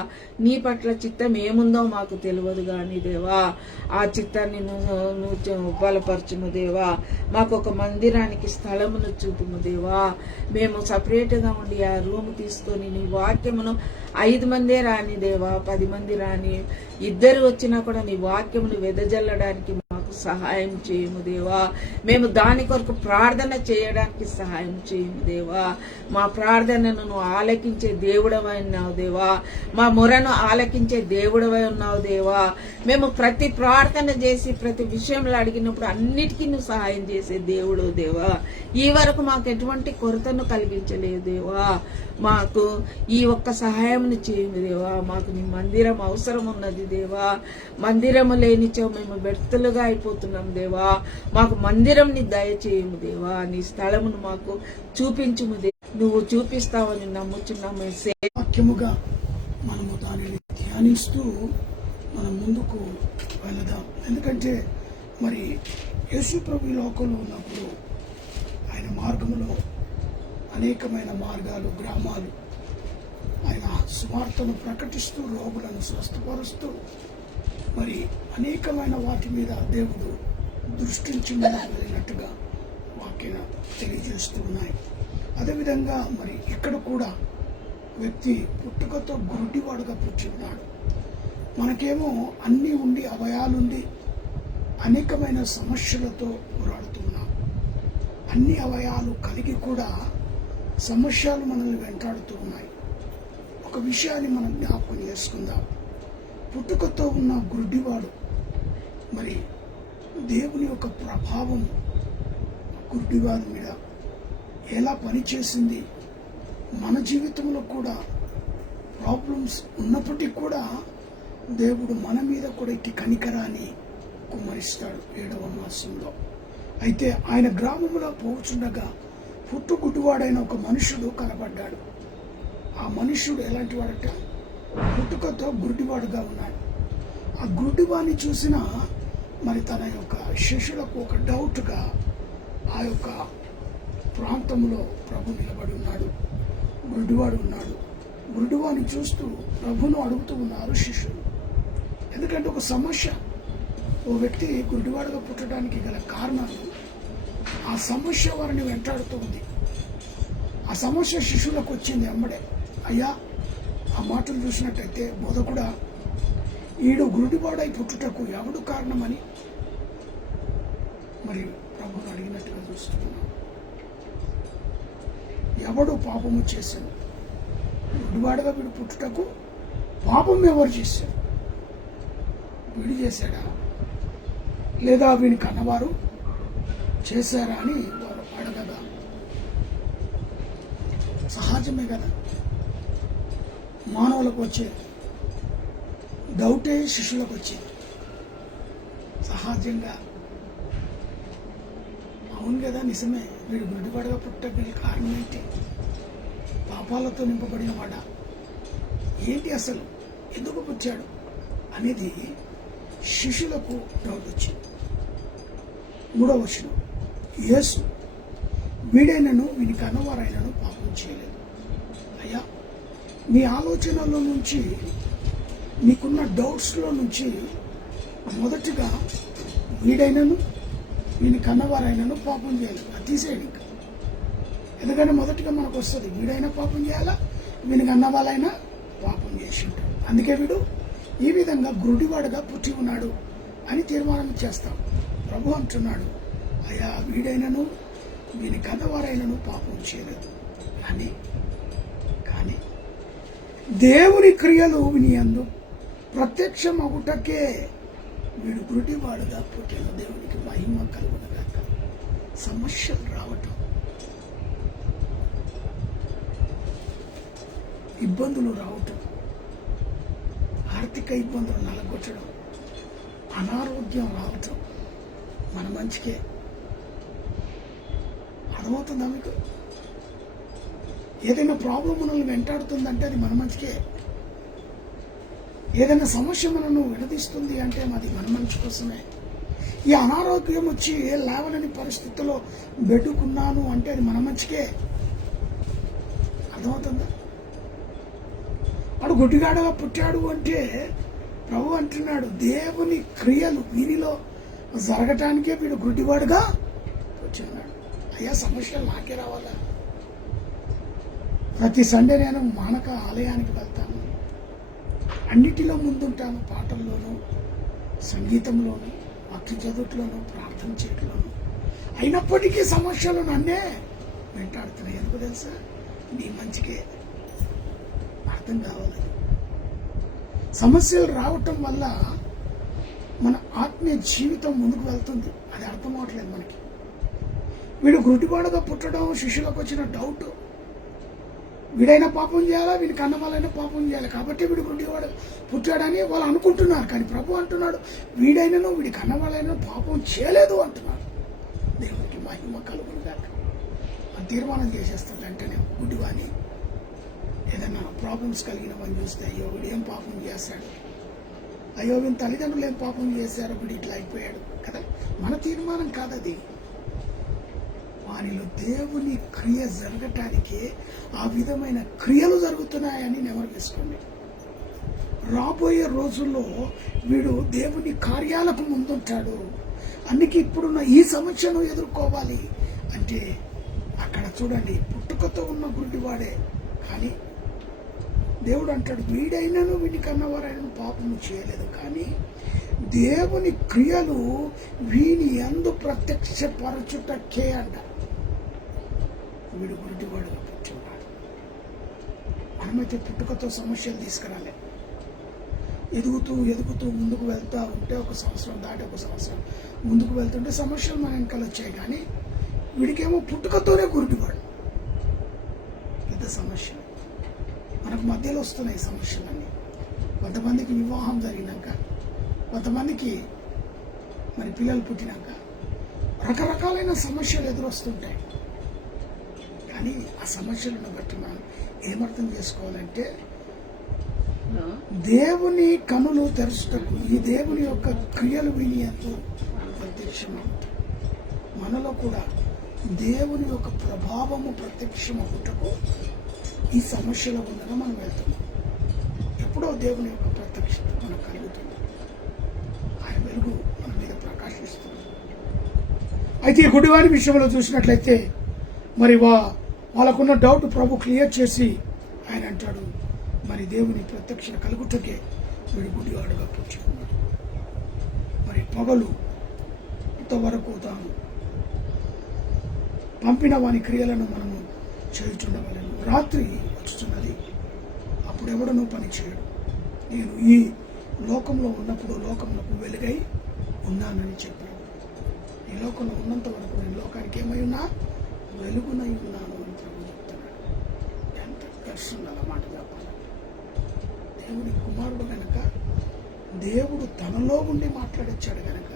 నీ పట్ల చిత్తం ఏముందో మాకు తెలియదు కానీ దేవా, ఆ చిత్తాన్ని నువ్వు బలపరచుము దేవా. మాకు ఒక మందిరానికి స్థలమును చూపుము దేవా. మేము సపరేట్గా ఉండి ఆ రూమ్ తీసుకొని నీ వాక్యమును 5 మందే రాని దేవా, 10 మంది రాని, 2 వచ్చినా కూడా నీ వాక్యమును వెదజల్లడానికి మాకు సహాయం చేయము దేవా. మేము దాని కొరకు ప్రార్థన చేయడానికి సహాయం చేయము దేవా. మా ప్రార్థనను నువ్వు ఆలకించే దేవుడవై ఉన్నావు దేవా. మా మొరను ఆలకించే దేవుడవై ఉన్నావు దేవా. మేము ప్రతి ప్రార్థన చేసి ప్రతి విషయంలో అడిగినప్పుడు అన్నిటికీ నువ్వు సహాయం చేసే దేవుడు దేవా. ఈ వరకు మాకు ఎటువంటి కొరతను కలిగించలేదు దేవా. మాకు ఈ ఒక్క సహాయంను చేయము దేవా. మాకు నీ మందిరం అవసరం ఉన్నది దేవా. మందిరము లేనిచో మేము వ్యర్థులుగా అయిపోతున్నాం దేవా. మాకు మందిరం ని దయచేయము దేవా. నీ స్థలమును మాకు చూపించుము దేవా. నువ్వు చూపిస్తావని నమ్ముచున్నాము. వాక్యముగా మనము దానిని ధ్యానిస్తూ మనం ముందుకు వెళదాం. ఎందుకంటే మరి యేసు ప్రభు ఈ లోకంలో ఉన్నప్పుడు ఆయన మార్గములో అనేకమైన మార్గాలు, గ్రామాలు ఆయన సువార్తను ప్రకటిస్తూ రోగులను స్వస్థపరుస్తూ మరి అనేకమైన వాటి మీద దేవుడు దృష్టించి వెళ్ళినట్టుగా వాక్యం తెలియజేస్తూ ఉన్నాయి. అదేవిధంగా మరి ఇక్కడ కూడా వ్యక్తి పుట్టుకతో గుడ్డివాడుగా పుట్టి ఉన్నాడు. మనకేమో అన్నీ ఉండి అవయాలుండి అనేకమైన సమస్యలతో పోరాడుతున్నాం. అన్ని అవయాలు కలిగి కూడా సమస్యలు మనల్ని వెంటాడుతూ ఉన్నాయి. ఒక విషయాన్ని మనం జ్ఞాపకం చేసుకుందాం. పుట్టుకతో ఉన్న గుడ్డివాడు మరి దేవుని యొక్క ప్రభావం గుడ్డివాడి మీద ఎలా పనిచేసింది, మన జీవితంలో కూడా ప్రాబ్లమ్స్ ఉన్నప్పటికీ కూడా దేవుడు మన మీద కూడా ఇట్టి కనికరాన్ని కుమ్మరిస్తాడు 7వ మాసంలో. అయితే ఆయన గ్రామంలో పోచుండగా పుట్టుగుడ్డివాడైన ఒక మనుషుడు కనబడ్డాడు. ఆ మనుషుడు ఎలాంటి వాడట? పుట్టుకతో గుడ్డివాడుగా ఉన్నాడు. ఆ గుడ్డివాడిని చూసిన మరి తన యొక్క శిష్యులకు ఒక డౌట్గా ఆ యొక్క ప్రాంతంలో ప్రభు నిలబడి ఉన్నాడు. గుడ్డివాడు ఉన్నాడు. గుడ్డివాడిని చూస్తూ ప్రభును అడుగుతూ ఉన్నారు శిష్యులు. ఎందుకంటే ఒక సమస్య, ఓ వ్యక్తి గుడ్డివాడుగా పుట్టడానికి గల కారణాలు, ఆ సమస్య వారిని వెంటాడుతూ ఉంది. ఆ సమస్య శిష్యులకు వచ్చింది అమ్మడే. అయ్యా, ఆ మాటలు చూసినట్టయితే బోధకుడా, ఈడు గుడ్డివాడై పుట్టుటకు ఎవడు కారణమని మరి ప్రభుని అడిగినట్టుగా చూస్తున్నాం. ఎవడు పాపము చేశాడు? గుడ్డివాడుగా వీడు పుట్టుటకు పాపం ఎవరు చేశాడు? వీడు చేశాడా లేదా వీని కన్నవారు చేశారా అని వారు అడగగా సహజమే కదా. మానవులకు వచ్చే డౌటే శిష్యులకు వచ్చేది సహజంగా. అవును కదా, నిజమే. వీడు గుడ్డివాడుగా పుట్టగల కారణం ఏంటి? పాపాలతో నింపబడిన వాడ ఏంటి, అసలు ఎందుకు పుట్టాడు అనేది శిష్యులకు డౌట్ వచ్చింది. 3వ వచనం, యేసు వీడైనను వీని కన్నవారైనను పాపం చేయలేదు. అయ్యా, మీ ఆలోచనలో నుంచి మీకున్న డౌట్స్లో నుంచి మొదటిగా వీడైనను వీని కన్నవారైనను పాపం చేయలేదు అది తీసేయండి. ఇంకా ఎందుకంటే మొదటిగా మనకు వస్తుంది వీడైనా పాపం చేయాలా, వీని కన్నవాళ్ళైనా పాపం చేసి ఉంటాడు. అందుకే వీడు ఈ విధంగా గుడ్డివాడుగా పుట్టి ఉన్నాడు అని తీర్మానం చేస్తాం. ప్రభు అంటున్నాడు, అయ్యా, వీడైనను వీని కన్నవారైనను పాపం చేయలేదు. కానీ దేవుని క్రియలు విని యందు ప్రత్యక్షమగుటకే వీడు గురుడివాడుగా పుట్టిన దేవునికి మహిమ కలుగునగాక. సమస్యలు రావటం, ఇబ్బందులు రావటం, ఆర్థిక ఇబ్బందులు నలగొట్టడం, అనారోగ్యం రావటం మన మంచికే. అర్థమవుతుందా మీకు? ఏదైనా ప్రాబ్లం మనల్ని వెంటాడుతుందంటే అది మన మంచికే. ఏదైనా సమస్య మనను విడదీస్తుంది అంటే అది మన మంచి కోసమే. ఈ అనారోగ్యం వచ్చి లేవలేని పరిస్థితుల్లో బెడ్డుకున్నాను అంటే అది మన మంచికే. అర్థమవుతుందా? వాడు గుడ్డిగాడుగా పుట్టాడు అంటే ప్రభు అంటున్నాడు దేవుని క్రియలు వీరిలో జరగటానికే వీడు గుడ్డివాడుగా పుట్టినాడు. అయ్యా సమస్యలు నాకే రావాలా? ప్రతి సండే నేను మానక ఆలయానికి వెళ్తాను, అన్నిటిలో ముందుంటాను, పాటల్లోనూ, సంగీతంలోనూ, వాక్య చదువుట్లోనూ, ప్రార్థన చేయట్లోనూ. అయినప్పటికీ సమస్యలు నన్నే వెంటాడుతున్నాయి. ఎందుకు తెలుసా? నీ మంచికే. అర్థం కావాలి. సమస్యలు రావటం వల్ల మన ఆత్మీయ జీవితం ముందుకు వెళ్తుంది. అది అర్థం అవట్లేదు మనకి. వీడు గుడ్డివాడుగా పుట్టడం శిష్యులకు వచ్చిన డౌట్. వీడైనా పాపం చేయాలా, వీడికి అన్న వాళ్ళైనా పాపం చేయాలి, కాబట్టి వీడు గుడ్డివాడు పుట్టాడని వాళ్ళు అనుకుంటున్నారు. కానీ ప్రభు అంటున్నాడు వీడైనాను వీడికి అన్న వాళ్ళైనా పాపం చేయలేదు అంటున్నాడు. దేవునికి మహిమ కలుగునుగాక. తీర్మానం చేసేస్తాడు వెంటనే గుడ్డివాని. ఏదైనా ప్రాబ్లమ్స్ కలిగిన వాళ్ళు చూస్తే అయ్యో వీడు ఏం పాపం చేశాడు, అయ్యో వీని తల్లిదండ్రులు ఏం పాపం చేశారు, వీడు ఇట్లా అయిపోయాడు కదా. మన తీర్మానం కాదది. వానిలో దేవుని క్రియ జరగటానికి ఆ విధమైన క్రియలు జరుగుతున్నాయని నెమరు వేసుకోండి. రాబోయే రోజుల్లో వీడు దేవుని కార్యాలకు ముందుంటాడు. అందుకే ఇప్పుడున్న ఈ సమస్యను ఎదుర్కోవాలి అంటే అక్కడ చూడండి, పుట్టుకతో ఉన్న గుడ్డివాడే. కానీ దేవుడు అంటాడు వీడైనాను వీడి కన్నవారైనా పాపము చేయలేదు, కానీ దేవుని క్రియలు వీని యందు ప్రత్యక్షపరచుటకే అంట. వీడు గుడ్డివాడుగా పుట్టున్నాడు. మనమైతే పుట్టుకతో సమస్యలు తీసుకురాలే. ఎదుగుతూ ముందుకు వెళ్తూ ఉంటే ఒక సంవత్సరం దాటి ఒక సంవత్సరం ముందుకు వెళ్తుంటే సమస్యలు మన వెనకాల వచ్చాయి. కానీ వీడికేమో పుట్టుకతోనే గుడ్డివాడు. పెద్ద సమస్య మనకు మధ్యలో వస్తున్నాయి సమస్యలన్నీ. కొంతమందికి వివాహం జరిగినాక, కొంతమందికి మరి పిల్లలు పుట్టినాక రకరకాలైన సమస్యలు ఎదురొస్తుంటాయి. కానీ ఆ సమస్యలను బట్టి మనం ఏమర్థం చేసుకోవాలంటే దేవుని కనులు తెరుచుటకు ఈ దేవుని యొక్క క్రియలు వినియందు ప్రత్యక్షమవుతాయి. మనలో కూడా దేవుని యొక్క ప్రభావము ప్రత్యక్షమవుటకు ఈ సమస్యల గుండా మనం వెళ్తున్నాం. ఎప్పుడో దేవుని యొక్క ప్రత్యక్షత మనకు కలుగుతుంది. ఆయన వెలుగు మన మీద ప్రకాశిస్తుంది. అయితే ఈ గుడివారి విషయంలో చూసినట్లయితే మరి వాళ్ళకున్న డౌట్ ప్రభు క్లియర్ చేసి ఆయన అంటాడు మరి దేవుని ప్రత్యక్షత కలుగుటకే వీడు గుడివాడుగా పుచ్చుకున్నాడు. మరి పగలు ఇంతవరకు తాను పంపిన వాని క్రియలను మనము చేయుచుండవలెను. రాత్రి వచ్చుచున్నది, అప్పుడెవడనూ పని చేయడు. నేను ఈ లోకంలో ఉన్నప్పుడు లోకంలో వెలుగై ఉన్నానని చెప్పాడు. ఈ లోకంలో ఉన్నంత వరకు నేను లోకానికి ఏమై ఉన్నా వెలుగునై ఉన్నాను అని ప్రభు చెప్తున్నాడు. ఎంత ఘర్షణ మాట చెప్పాలి. దేవుని కుమారుడు గనక దేవుడు తనలో ఉండి మాట్లాడించాడు గనక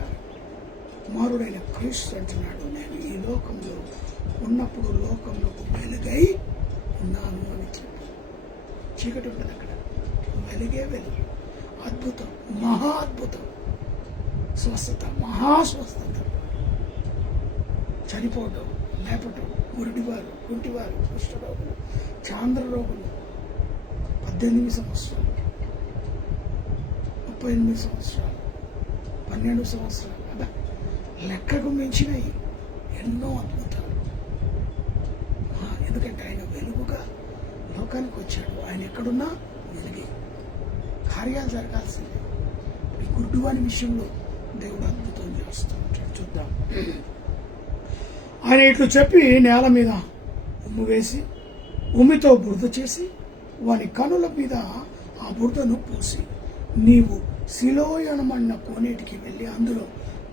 కుమారుడైన క్రీస్తు అంటున్నాడు నేను ఈ లోకంలో ఉన్నప్పుడు లోకంలోకి వెలుగై ఉన్నాను అని చెప్పి. చీకటి ఉండదు అక్కడ, వెలుగే వెలుగు. అద్భుతం, మహా అద్భుతం. స్వస్థత, మహాస్వస్థత. చనిపోవటం, లేపటం, గురుడివారు, కుంటివారు, కుష్ఠరోగులు, చాంద్ర రోగులు, 18 సంవత్సరాలు, 38 సంవత్సరాలు, 12 సంవత్సరాలు, అదా లెక్కకు మించినవి ఎన్నో అద్భుతాలు. ఎందుకంటే ఆయన వెలుగుగా లోకానికి వచ్చాడు. ఆయన ఎక్కడున్నా వెలుగే. కార్యాలు జరగాల్సిందే. ఈ గుడ్డివాని విషయంలో దేవుడు అద్భుతం చేస్తూ ఉంటాడు. చూద్దాం. ఆయన ఇట్లు చెప్పి నేల మీద ఉమ్ము వేసి ఉమ్మితో బురద చేసి వాని కనుల మీద ఆ బురదను పూసి నీవు సిలోయనమన్న కోనేటికి వెళ్ళి అందులో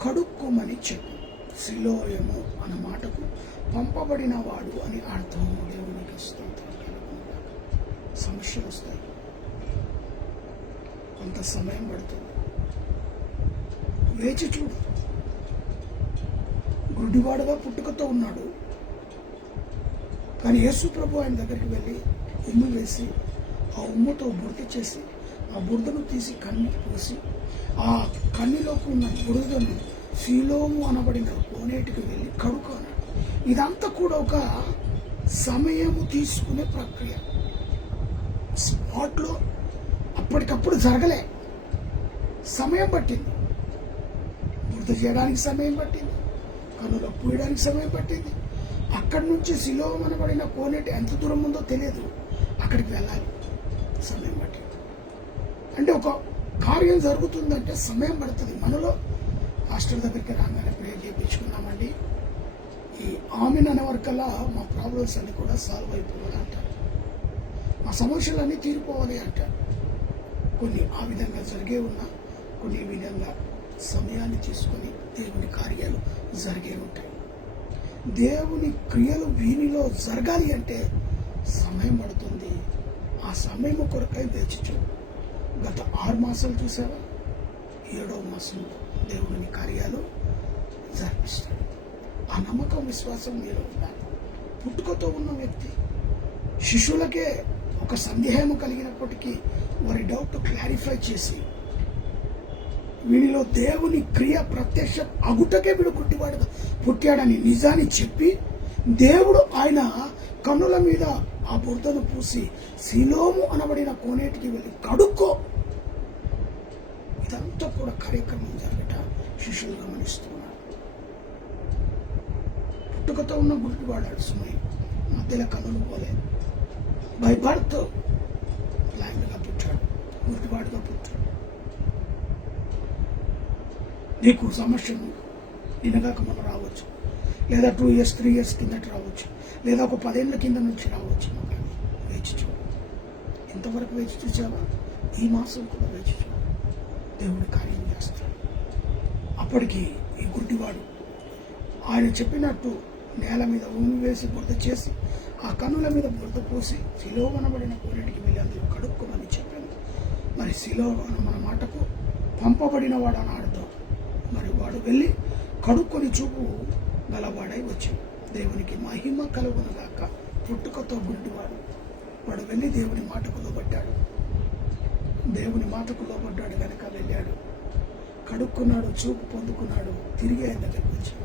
కడుక్కోమని చెప్పు. సిలోయము అన్న మాటకు పంపబడిన వాడు అని అర్థం. దేవునికి స్తోత్రం కలుగునుగాక. సమస్యలు వస్తాయి, కొంత సమయం పడుతుంది, వేచి చూడు. గుడ్డివాడుగా పుట్టుకతో ఉన్నాడు, కానీ యేసు ప్రభు ఆయన దగ్గరికి వెళ్ళి ఉమ్ము వేసి ఆ ఉమ్ముతో బురద చేసి ఆ బురదను తీసి కన్ను పోసి ఆ కన్నులోకి ఉన్న బురదను సిలోము అనబడిన కోనేటికి వెళ్ళి కడుక్కోనాడు. ఇదంతా కూడా ఒక సమయము తీసుకునే ప్రక్రియ. స్పాట్లో అప్పటికప్పుడు జరగలే, సమయం పట్టింది. బురద చేయడానికి సమయం పట్టింది, కన్నులో పూయడానికి సమయం పట్టింది. అక్కడి నుంచి సిలోము అనబడిన కోనేటి ఎంత దూరం ఉందో తెలియదు, అక్కడికి వెళ్ళాలి, సమయం పట్టింది. అంటే ఒక కార్యం జరుగుతుందంటే సమయం పడుతుంది. మనలో హాస్టల్ దగ్గరికి రాగానే ప్రేయర్ చేయించుకున్నామండి, ఈ ఆమెన్ అనే వరకల్లా మా ప్రాబ్లమ్స్ అన్ని కూడా సాల్వ్ అయిపోవాలి అంటారు, మా సమస్యలన్నీ తీరిపోవాలి అంటారు. కొన్ని ఆ విధంగా జరిగే ఉన్నా, కొన్ని ఈ విధంగా సమయాన్ని తీసుకొని దేవుని కార్యాలు జరిగే ఉంటాయి. దేవుని క్రియలు వీనిలో జరగాలి అంటే సమయం పడుతుంది. ఆ సమయం కొరకై వేచి చూడు. గత 6 మాసాలు చూసావా, 7వ మాసంలో దేవుని కార్యాలు జరిపిస్తాడు. ఆ నమ్మకం, విశ్వాసం మీలో ఉండాలి. పుట్టుకతో ఉన్న వ్యక్తి, శిష్యులకే ఒక సందేహం కలిగినప్పటికీ వారి డౌట్ క్లారిఫై చేసి వీడిలో దేవుని క్రియ ప్రత్యక్ష అగుటకే వీడు గుడ్డివాడుగా పుట్టాడని నిజాన్ని చెప్పి దేవుడు ఆయన కన్నుల మీద ఆ బురదను పూసి సిలోము అనబడిన కోనేటికి వెళ్ళి కడుక్కో. ఇదంతా కూడా కార్యక్రమం జరగట శిష్యులు గమనిస్తున్నారు. పుట్టుకతో ఉన్న గుడ్డివాడాడు సుమయ్య, మధ్యలో కన్నులు పోలే, బై బర్త్ బ్లైండ్గా పుట్టాడు, గుడ్డివాడుగా పుట్టాడు. నీకు సమస్య నిన్నగాక మనం రావచ్చు, లేదా 2 years 3 years కిందట రావచ్చు, లేదా ఒక 10 ఏళ్ల కింద నుంచి రావచ్చు. కానీ వేచి చూడు. ఇంతవరకు వేచి చూసావా, ఈ మాసం కూడా వేచి చూడు, దేవుడి కార్యం చేస్తాడు. అప్పటికి ఈ గుడ్డివాడు ఆయన చెప్పినట్టు నేల మీద ఉమ్మి వేసి బురద చేసి ఆ కన్నుల మీద బురద పోసి సిలోము అనబడిన కోనేటికి వెళ్ళి అందులో కడుక్కోమని చెప్పాను. మరి సిలోము మన మాటకు పంపబడిన వాడు అని అర్థం. మరి వాడు వెళ్ళి కడుక్కొని చూపు గలవాడై వచ్చాడు. దేవునికి మహిమ కలుగునుగాక. పుట్టుకతో గుడ్డివాడు, వాడు వెళ్ళి దేవుని మాటకు లోబడ్డాడు. దేవుని మాటకు లోబడ్డాడు కనుక వెళ్ళాడు, కడుక్కున్నాడు, చూపు పొందుకున్నాడు, తిరిగి ఆయన దగ్గరికి వచ్చాడు.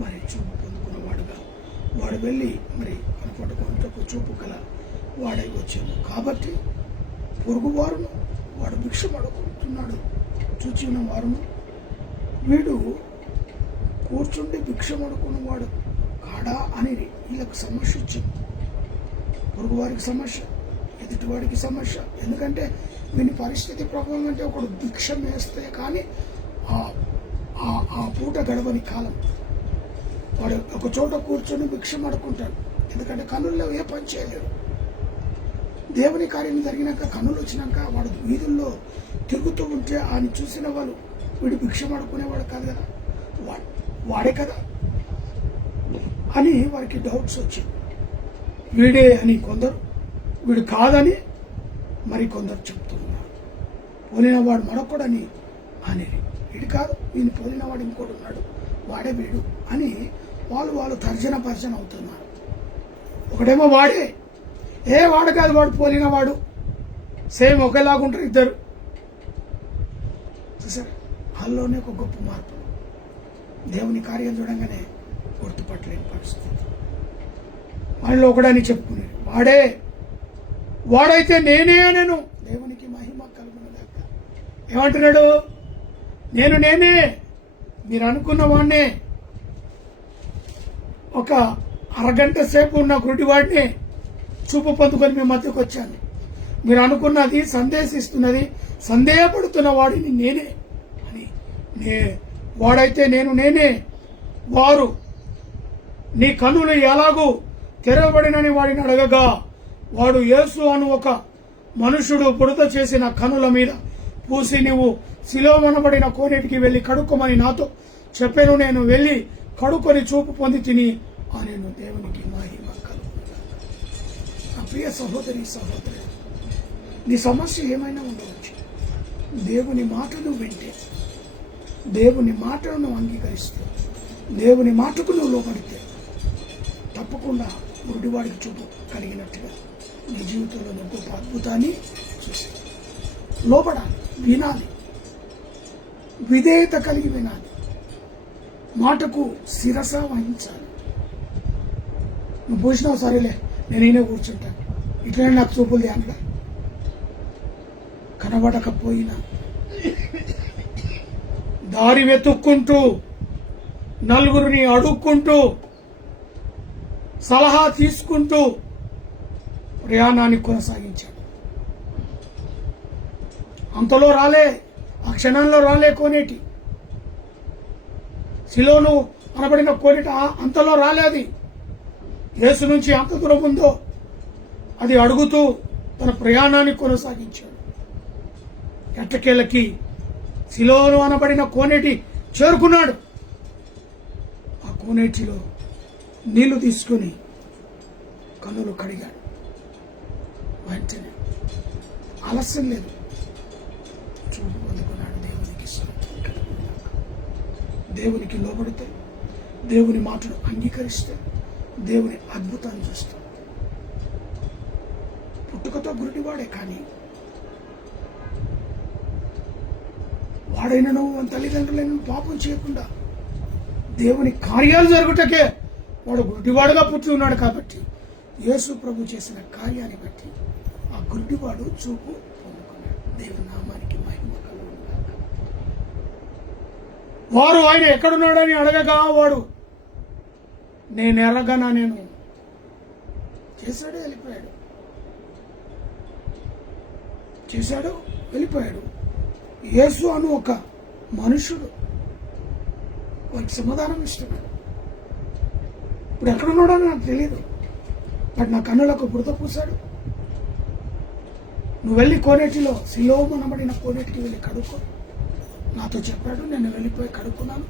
మరి చూపు పొందుకున్నవాడుగా వాడు వెళ్ళి మరి కనపడుకున్నటకు చూపు గల వాడై వచ్చాడు. కాబట్టి పొరుగువారును వాడు భిక్ష పడుకుంటున్నాడు చూచి ఉన్న వారును, వీడు కూర్చుండి భిక్ష పడుకున్నవాడు కాడా అని వీళ్ళకి సమస్య వచ్చింది. పొరుగువారికి సమస్య, ఎదుటివాడికి సమస్య. ఎందుకంటే వీని పరిస్థితి ప్రభావం అంటే ఒకడు భిక్ష వేస్తే కానీ ఆ పూట గడవని కాలం. వాడు ఒక చోట కూర్చొని భిక్ష పడుకుంటాడు, ఎందుకంటే కన్నుల్లో ఏ పని చేయలేడు. దేవుని కార్యం జరిగినాక కన్నులు వచ్చినాక వాడు వీధుల్లో తిరుగుతూ ఉంటే ఆయన చూసిన వాళ్ళు వీడు భిక్ష పడుకునేవాడు కాదు కదా, వాడే కదా అని వారికి డౌట్స్ వచ్చాయి. వీడే అని కొందరు, వీడు కాదని మరి కొందరు చెప్తున్నారు. పోలినవాడు మరొకడని అనేది, వీడు కాదు, వీడిని పోలినవాడు ఇంకోటి ఉన్నాడు, వాడే వీడు అని వాళ్ళు తర్జన భర్జన అవుతున్నారు. ఒకడేమో వాడే, వాడు కాదు, వాడు పోలినవాడు, సేమ్ ఒకేలాగుంటారు ఇద్దరు. చూసారా, వాళ్ళలోనే ఒక గొప్ప మార్పు. దేవుని కార్యం చూడంగానే గుర్తుపట్టలేని పరిస్థితి. వాళ్ళలో ఒకడని చెప్పుకునేది, వాడైతే నేనే అనను. దేవునికి మహిమ కలుగునుగాక. ఏమంటున్నాడు, నేనే, మీరు అనుకున్న వాడినే. ఒక అరగంట సేపు ఉన్న గుడ్డివాడిని చూపు పొందుకొని మీ మధ్యకు వచ్చాను. మీరు అనుకున్నది, సందేశిస్తున్నది, సందేహపడుతున్న వాడిని నేనే అని. వాడైతే నేనే. వారు నీ కన్నులు ఎలాగూ తెరవబడినని వాడిని అడగగా, వాడు యేసు అను ఒక మనుషుడు బురద చేసిన కన్నుల మీద పూసి నువ్వు సిలోమనబడిన కోనేటికి వెళ్లి కడుక్కోమని నాతో చెప్పాను. నేను వెళ్లి కడుక్కొని చూపు పొంది తిని నేను దేవునికి మహిమ కలుగుతాను. నా ప్రియ సహోదరి సహోదరు, నీ సమస్య ఏమైనా ఉండవచ్చు. దేవుని మాటను వింటే, దేవుని మాటను అంగీకరిస్తే, దేవుని మాటకు నువ్వు లోపడితే తప్పకుండా గుడ్డివాడికి చూపు కలిగినట్టుగా నీ జీవితంలో గొప్ప అద్భుతాన్ని చూసి లోపడాలి, వినాలి, విధేయత కలిగి వినాలి, మాటకు శిరస వహించాలి. నువ్వు పూసినావు, సరేలే నేనే కూర్చుంటాను, ఇట్లనే నాకు చూపులు ధ్యానంగా కనబడకపోయినా దారి వెతుక్కుంటూ నలుగురిని అడుక్కుంటూ సలహా తీసుకుంటూ ప్రయాణాన్ని కొనసాగించాడు. అంతలో రాలే, ఆ క్షణంలో రాలే కోనేటి. సిలోను అనబడిన కోనేటి అంతలో రాలే. అది యేసు నుంచి ఎంత దూరం ఉందో అది అడుగుతూ తన ప్రయాణాన్ని కొనసాగించాడు. ఎట్టకేళ్ళకి సిలోను అనబడిన కోనేటి చేరుకున్నాడు. ఆ కోనేటిలో నీళ్లు తీసుకుని కన్నులు కడిగాడు. వెంటనే ఆలస్యం లేదు, చూపు పొందుకున్నాడు. దేవునికి స్తోత్రం. దేవునికి లోబడితే, దేవుని మాటను అంగీకరిస్తే దేవుని అద్భుతాన్ని చూస్తాం. పుట్టుకతో గురుడివాడే, కానీ వాడైనను తల్లిదండ్రులైన పాపం చేయకుండా దేవుని కార్యాలు జరుగుటకే వాడు గుడ్డివాడుగా పుట్టి ఉన్నాడు. కాబట్టి యేసు ప్రభు చేసిన కార్యాన్ని బట్టి ఆ గుడ్డివాడు చూపు పొందుకున్నాడు. దేవుని నామానికి మహిమ కలుగుగాక. వారు ఆయన ఎక్కడున్నాడని అడగగా వాడు నేను ఎరగనా, నేను చేశాడు, వెళ్ళిపోయాడు. యేసు అను ఒక మనుషుడు వారికి సమాధానం ఇస్తున్నాడు. ఇప్పుడు ఎక్కడున్నాడో నాకు తెలియదు, బట్ నా కన్నులకు బురద పూశాడు. నువ్వు వెళ్ళి కోనేటిలో, సిలోమనబడిన కోనేటికి వెళ్ళి కడుక్కో నాతో చెప్పాడు. నేను వెళ్ళిపోయి కడుక్కున్నాను,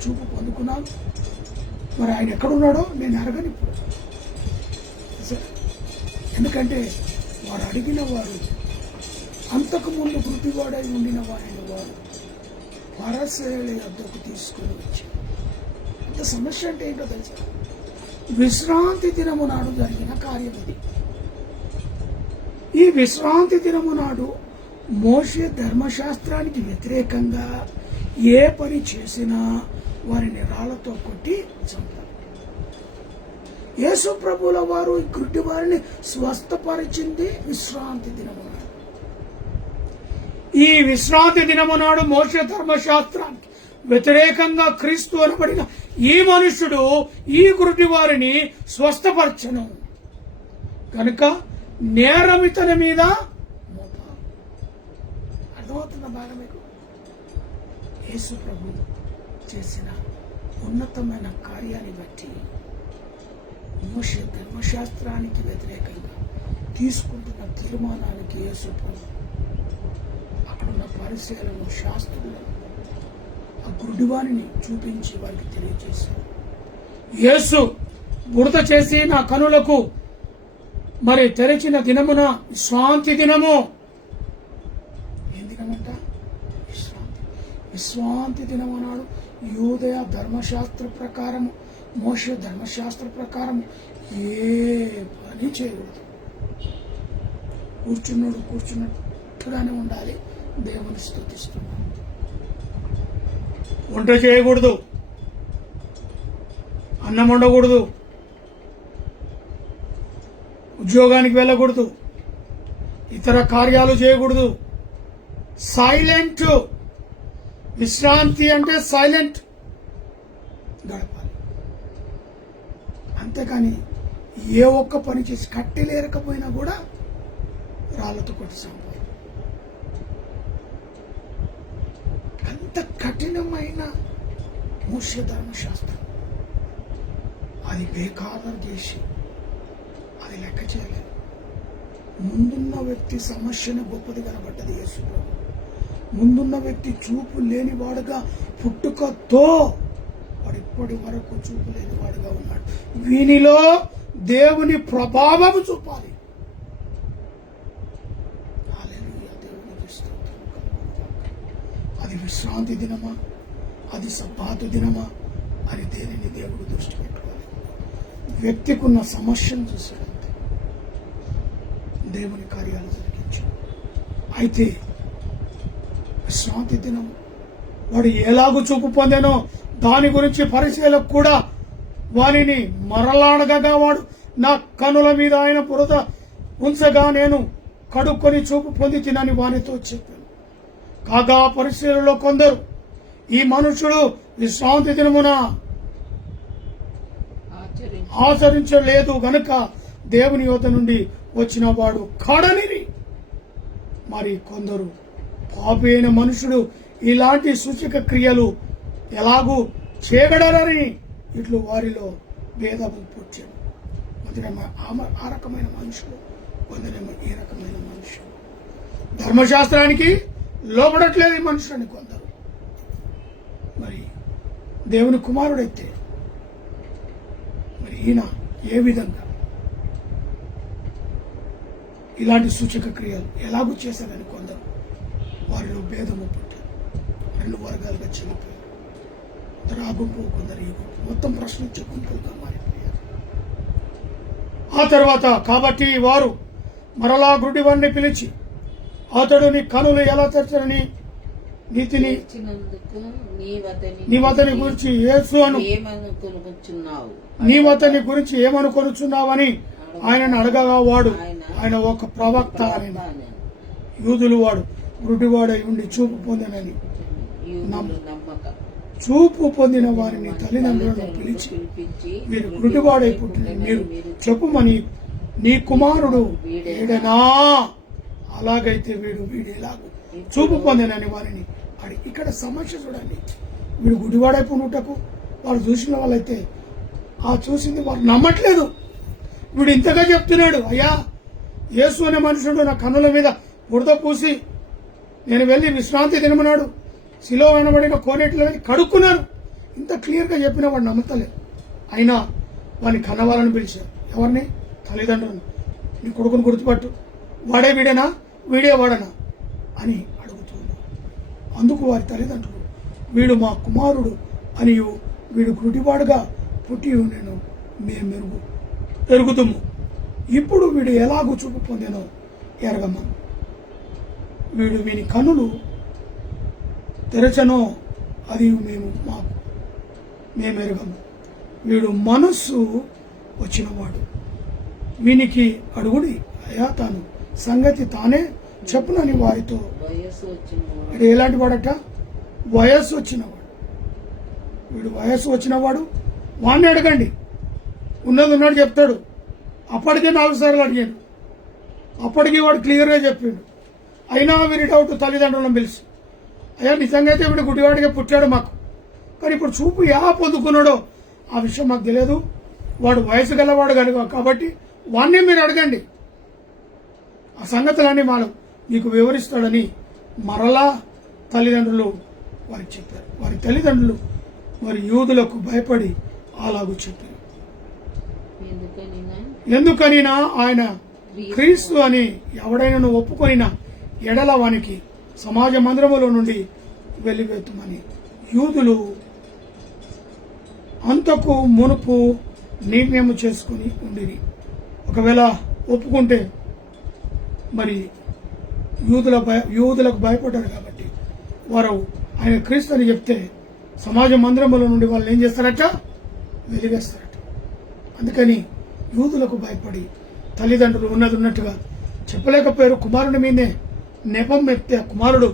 చూపు పొందుకున్నాను. మరి ఆయన ఎక్కడున్నాడో నేను ఎరగని ఇప్పుడు. ఎందుకంటే వారు అడిగిన వారు అంతకుముందు గుడ్డివాడై ఉండిన వారిని వారు పరిసయ్యుల యొద్దకు తీసుకుని వచ్చారు. అంత సమస్య అంటే ఏంటో తెలుసా? విశ్రాంతి దినము నాడు జరిగిన కార్యం ఇది. ఈ విశ్రాంతి దినము నాడు మోషే ధర్మశాస్త్రానికి వ్యతిరేకంగా ఏ పని చేసినా వారిని రాళ్లతో కొట్టి చంపారు. యేసు ప్రభువుల వారు ఈ గుడ్డి వారిని స్వస్థపరిచింది విశ్రాంతి దినము నాడు. ఈ విశ్రాంతి దినము నాడు మోషే ధర్మశాస్త్రానికి వ్యతిరేకంగా క్రీస్తు అనబడిన ఈ మనుషుడు ఈ గుడ్డి వారిని స్వస్థపరచను కనుక నేరం ఇతని మీద మోపారు. అర్థమవుతున్న బాగా మీకు? యేసు ప్రభు చేసిన ఉన్నతమైన కార్యాన్ని బట్టి మోషే ధర్మశాస్త్రానికి వ్యతిరేకంగా తీసుకుంటున్న తీర్మానానికి యేసు ప్రభు అక్కడున్న పరిశీలన శాస్త్రులను ఆ గుడ్డివారిని చూపించి వారికి తెలియజేశారు. యేసు బురద చేసి నా కనులకు మరి తెరచిన దినమున విశ్రాంతి దినము. ఏం దినమంట? విశ్రాంతి దినము నాడు యూదయ ధర్మశాస్త్ర ప్రకారము, మోషే ధర్మశాస్త్ర ప్రకారము ఏ పని చేయకూడదు. కూర్చున్నట్టుగానే ఉండాలి. దేవుని స్తుతిస్తున్నాడు. వంట చేయకూడదు, అన్నం వండకూడదు, ఉద్యోగానికి వెళ్ళకూడదు, ఇతర కార్యాలు చేయకూడదు. సైలెంట్. విశ్రాంతి అంటే సైలెంట్ గడపాలి. అంతేకాని ఏ ఒక్క పని చేసి కట్టెలేరకపోయినా కూడా రాళ్లతో కొట్టి చంపాలి. అంత కఠినమైన మోషే ధర్మశాస్త్రం అది బేఖాతరు చేసి అది లెక్క చేయలేదు. ముందున్న వ్యక్తి సమస్యను గొప్పది కనబడ్డది యేసు ప్రభు. ముందున్న వ్యక్తి చూపు లేనివాడుగా పుట్టుకతో వాడు ఇప్పటి వరకు చూపు లేనివాడుగా ఉన్నాడు. వీనిలో దేవుని ప్రభావం చూపాలి. హల్లెలూయా, దేవునికి స్తోత్రం కలుగును. అది విశ్రాంతి దినమా, అది సబ్బాతు దినమా అని దేనిని దేవుడు దృష్టి పెట్టుకోవాలి. వ్యక్తికి ఉన్న సమస్యను చూసాడంతే దేవుని కార్యాలు జరిగించాడు. అయితే విశ్రాంతి దినం వాడు ఎలాగూ చూపు పొందానో దాని గురించి పరిశీలకు కూడా వారిని మరలాడగా వాడు నా కనుల మీద ఆయన బురద ఉంచగా నేను కడుక్కొని చూపు పొంది తినని వానితో చెప్పాను. కాగా పరిశీలలో కొందరు ఈ మనుషుడు విశ్రాంతి దినమున ఆచరించలేదు గనుక దేవుని యొద్ద నుండి వచ్చిన వాడు కాడనిరి. మరి కొందరు పాపి అయిన మనుషుడు ఇలాంటి సూచక క్రియలు ఎలాగూ చేయగలరని ఇట్లు వారిలో భేదము పుట్టాడు. మొదటేమో ఆ రకమైన మనుషులు, కొందరేమో ఈ రకమైన మనుషులు. ధర్మశాస్త్రానికి లోబడట్లేదు ఈ మనుషులని కొందరు. మరి దేవుని కుమారుడైతే మరి ఈయన ఏ విధంగా ఇలాంటి సూచక క్రియలు ఎలాగూ చేశారని కొందరు వారిలో భేదము పుట్టారు. రెండు వర్గాలుగా చెల్లిపోయారు. కొందరు ఆ గుంపు, కొందరు ఈ గుంపు, మొత్తం ప్రశ్నించే గుంపులుగా మారిపోయారు. ఆ తర్వాత కాబట్టి వారు మరలా గుడ్డివాడిని పిలిచి అతడు నీ కనులు ఎలా తెరచని నీతిని నీవతని గురించి యేసు అను నీవతని గురించి ఏమనుకొనుచున్నావని ఆయనను అడగగా వాడు ఆయన ఒక ప్రవక్త అని. యూదులు వాడు గుడ్డివాడై ఉండి చూపు పొందినని చూపు పొందిన వారిని తల్లిదండ్రులను పిలిచి వీరు గుడ్డివాడై పుట్టిన మీరు చెప్పుమని నీ కుమారుడు వీడనా? అలాగైతే వీడేలాగు చూపు పొందినని వారిని అడి. ఇక్కడ సమస్య చూడండి. వీడు గుడివాడైపోనుటకు వాళ్ళు చూసిన వాళ్ళైతే ఆ చూసింది వారు నమ్మట్లేదు. వీడు ఇంతగా చెప్తున్నాడు, అయ్యా యేసు అనే మనుషుడు నా కన్నుల మీద బురద పూసి నేను వెళ్లి విశ్రాంతి దినమన్నాడు శిలో అనబడిన కోనేటిలో వెళ్ళి కడుక్కున్నాను. ఇంత క్లియర్గా చెప్పినా వాడు నమ్మతలేదు. అయినా వాడిని కన్నవాళ్ళని పిలిచారు. ఎవరిని? తల్లిదండ్రులను. నీ కొడుకును గుర్తుపట్టు, వాడే వీడేనా, వీడే వాడనా అని అడుగుతున్నారు. అందుకు వారి తల్లిదండ్రులు వీడు మా కుమారుడు అని వీడు గుడ్డివాడుగా పుట్టి నేను మేము ఎరుగుతాము. ఇప్పుడు వీడు ఎలాగూ చూపు పొందానో ఎరగమ్మా. వీడు వీని కన్నులు తెరచనో అది మేము ఎరగము. వీడు మనస్సు వచ్చినవాడు. వీనికి అడుగుడి అయ్యా తాను సంగతి తానే చెప్పునని వారితో. వీడు ఎలాంటి వాడట? వయస్సు వచ్చినవాడు. వీడు వయస్సు వచ్చినవాడు. వాడిని అడగండి, ఉన్నది ఉన్నాడు చెప్తాడు. అప్పటికే 4 సార్లు అడిగాడు. అప్పటికి వాడు క్లియర్గా చెప్పిండు. అయినా వీరి డౌట్ తల్లిదండ్రులను పిలిచి, అయ్యా నిజంగా అయితే వీడు గుడ్డివాడిగా పుట్టాడు మాకు, కానీ ఇప్పుడు చూపు ఎలా పొందుకున్నాడో ఆ విషయం మాకు తెలియదు. వాడు వయసు గలవాడు కనుక కాబట్టి వాడిని మీరు అడగండి, ఆ సంగతులన్నీ మీకు వివరిస్తాడని మరలా తల్లిదండ్రులు వారికి చెప్పారు. వారి తల్లిదండ్రులు వారి యూదులకు భయపడి అలాగూ చెప్పారు. ఎందుకనినా ఆయన క్రీస్తు అని ఎవడైనా ఒప్పుకొనినా ఎడల వానికి సమాజ మందిరములో నుండి వెలివేతుమని యూదులు అంతకు మునుపు నిర్ణయం చేసుకుని ఉండిరి. ఒకవేళ ఒప్పుకుంటే మరి యూదులకు భయపడ్డారు కాబట్టి వారు ఆయన క్రీస్తు అని చెప్తే సమాజ మందిరముల నుండి వాళ్ళు ఏం చేస్తారట? వెలివేస్తారట. అందుకని యూదులకు భయపడి తల్లిదండ్రులు ఉన్నట్టుగా చెప్పలేకపోయారు. కుమారుని మీదే నెపం ఎత్తే కుమారుడు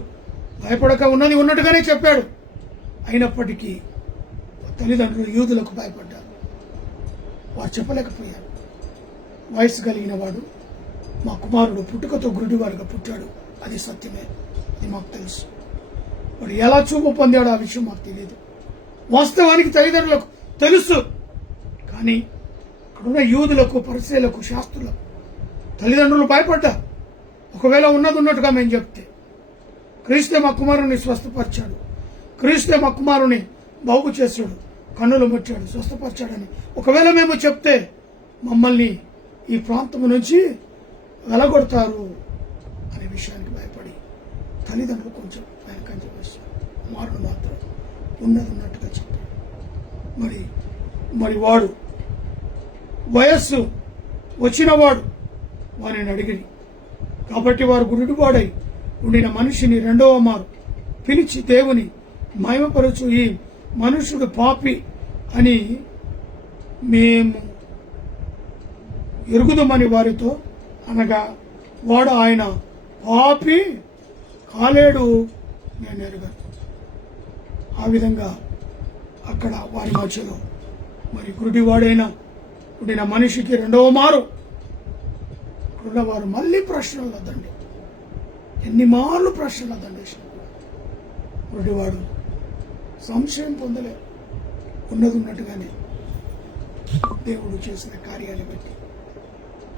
భయపడక ఉన్నది ఉన్నట్టుగానే చెప్పాడు. అయినప్పటికీ తల్లిదండ్రులు యూదులకు భయపడ్డారు. వారు చెప్పలేకపోయారు. వయసు కలిగిన వాడు మా కుమారుడు పుట్టుకతో గుడ్డివాడుగా పుట్టాడు, అది సత్యమే, అది మాకు తెలుసు. వాడు ఎలా చూపు పొందాడో ఆ విషయం మాకు తెలియదు. వాస్తవానికి తల్లిదండ్రులకు తెలుసు. కానీ అక్కడున్న యూదులకు, పరిసయ్యులకు, శాస్త్రులకు తల్లిదండ్రులు భయపడ్డారు. ఒకవేళ ఉన్నది ఉన్నట్టుగా మేము చెప్తే. క్రీస్తే మా కుమారుని స్వస్థపరిచాడు, క్రీస్తే మా కుమారుని బాగు చేశాడు, కన్నులు ముట్టాడు, స్వస్థపరిచాడని ఒకవేళ మేము చెప్తే మమ్మల్ని ఈ ప్రాంతం నుంచి వెలగొడతారు అనే విషయానికి భయపడి తల్లిదండ్రులు కొంచెం వెనకంజ వేస్తారు. కుమారుడు మాత్రం ఉన్నట్టుగా చెప్పాడు. మరి వాడు వయస్సు వచ్చినవాడు వారిని అడిగిరి. కాబట్టి వారు గురుడువాడై ఉండిన మనిషిని రెండవ మారు పిలిచి దేవుని మహిమపరచు, ఈ మనుషుడు పాపి అని మేము ఎరుగుదమని వారితో అనగా, వాడు ఆయన పాపి కాలేడు, నేను ఎరగను. ఆ విధంగా అక్కడ వారి మధ్యలో మరి గురుడివాడైన ఉండిన మనిషికి రెండవ మారు వారు మళ్ళీ ప్రశ్నలు వద్దండి, ఎన్ని మార్లు ప్రశ్నలు వద్దండి. గురుడివాడు సంశయం పొందలేదు, ఉన్నట్టుగానే దేవుడు చేసిన కార్యాలు బట్టి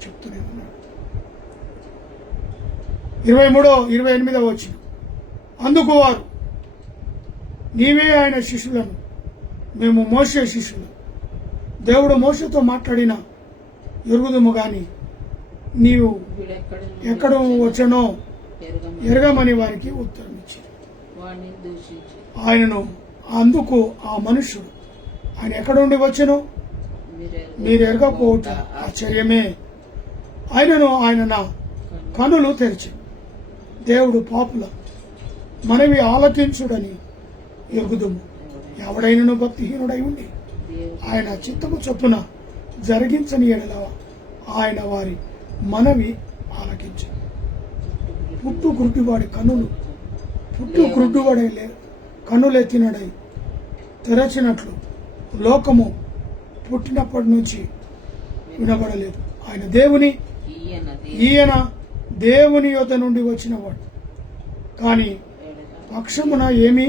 చెప్తూనే ఉన్నాడు. 28వ వచనం, అందుకు వారు, నీవే ఆయన శిష్యులను, మేము మోషే శిష్యులు. దేవుడు మోషేతో మాట్లాడిన ఎరుగుదుము గాని నీవు ఎక్కడ వచ్చనో ఎరగమని వారికి ఉత్తరం ఇచ్చారు. ఆయనను అందుకు ఆ మనుష్యుడు, ఆయన ఎక్కడ నుండి వచ్చెనో మీరు ఎరగకపోవట ఆశ్చర్యమే, ఆయన నా కనులు తెరిచి దేవుడు పాపుల మనవి ఆలకించుడని ఎరుగుదుము. ఎవడైనను భక్తిహీనుడై ఉండి ఆయన చిత్తము చొప్పున జరిగించని ఎడల ఆయన వారి మనవి ఆలకించు. పుట్టు గుడ్డివాడి కన్నులెత్తినడై తెరచినట్లు లోకము పుట్టినప్పటి నుంచి వినబడలేదు. ఈయన దేవుని యొద్ద నుండి వచ్చినవాడు, కానీ పక్షమున ఏమీ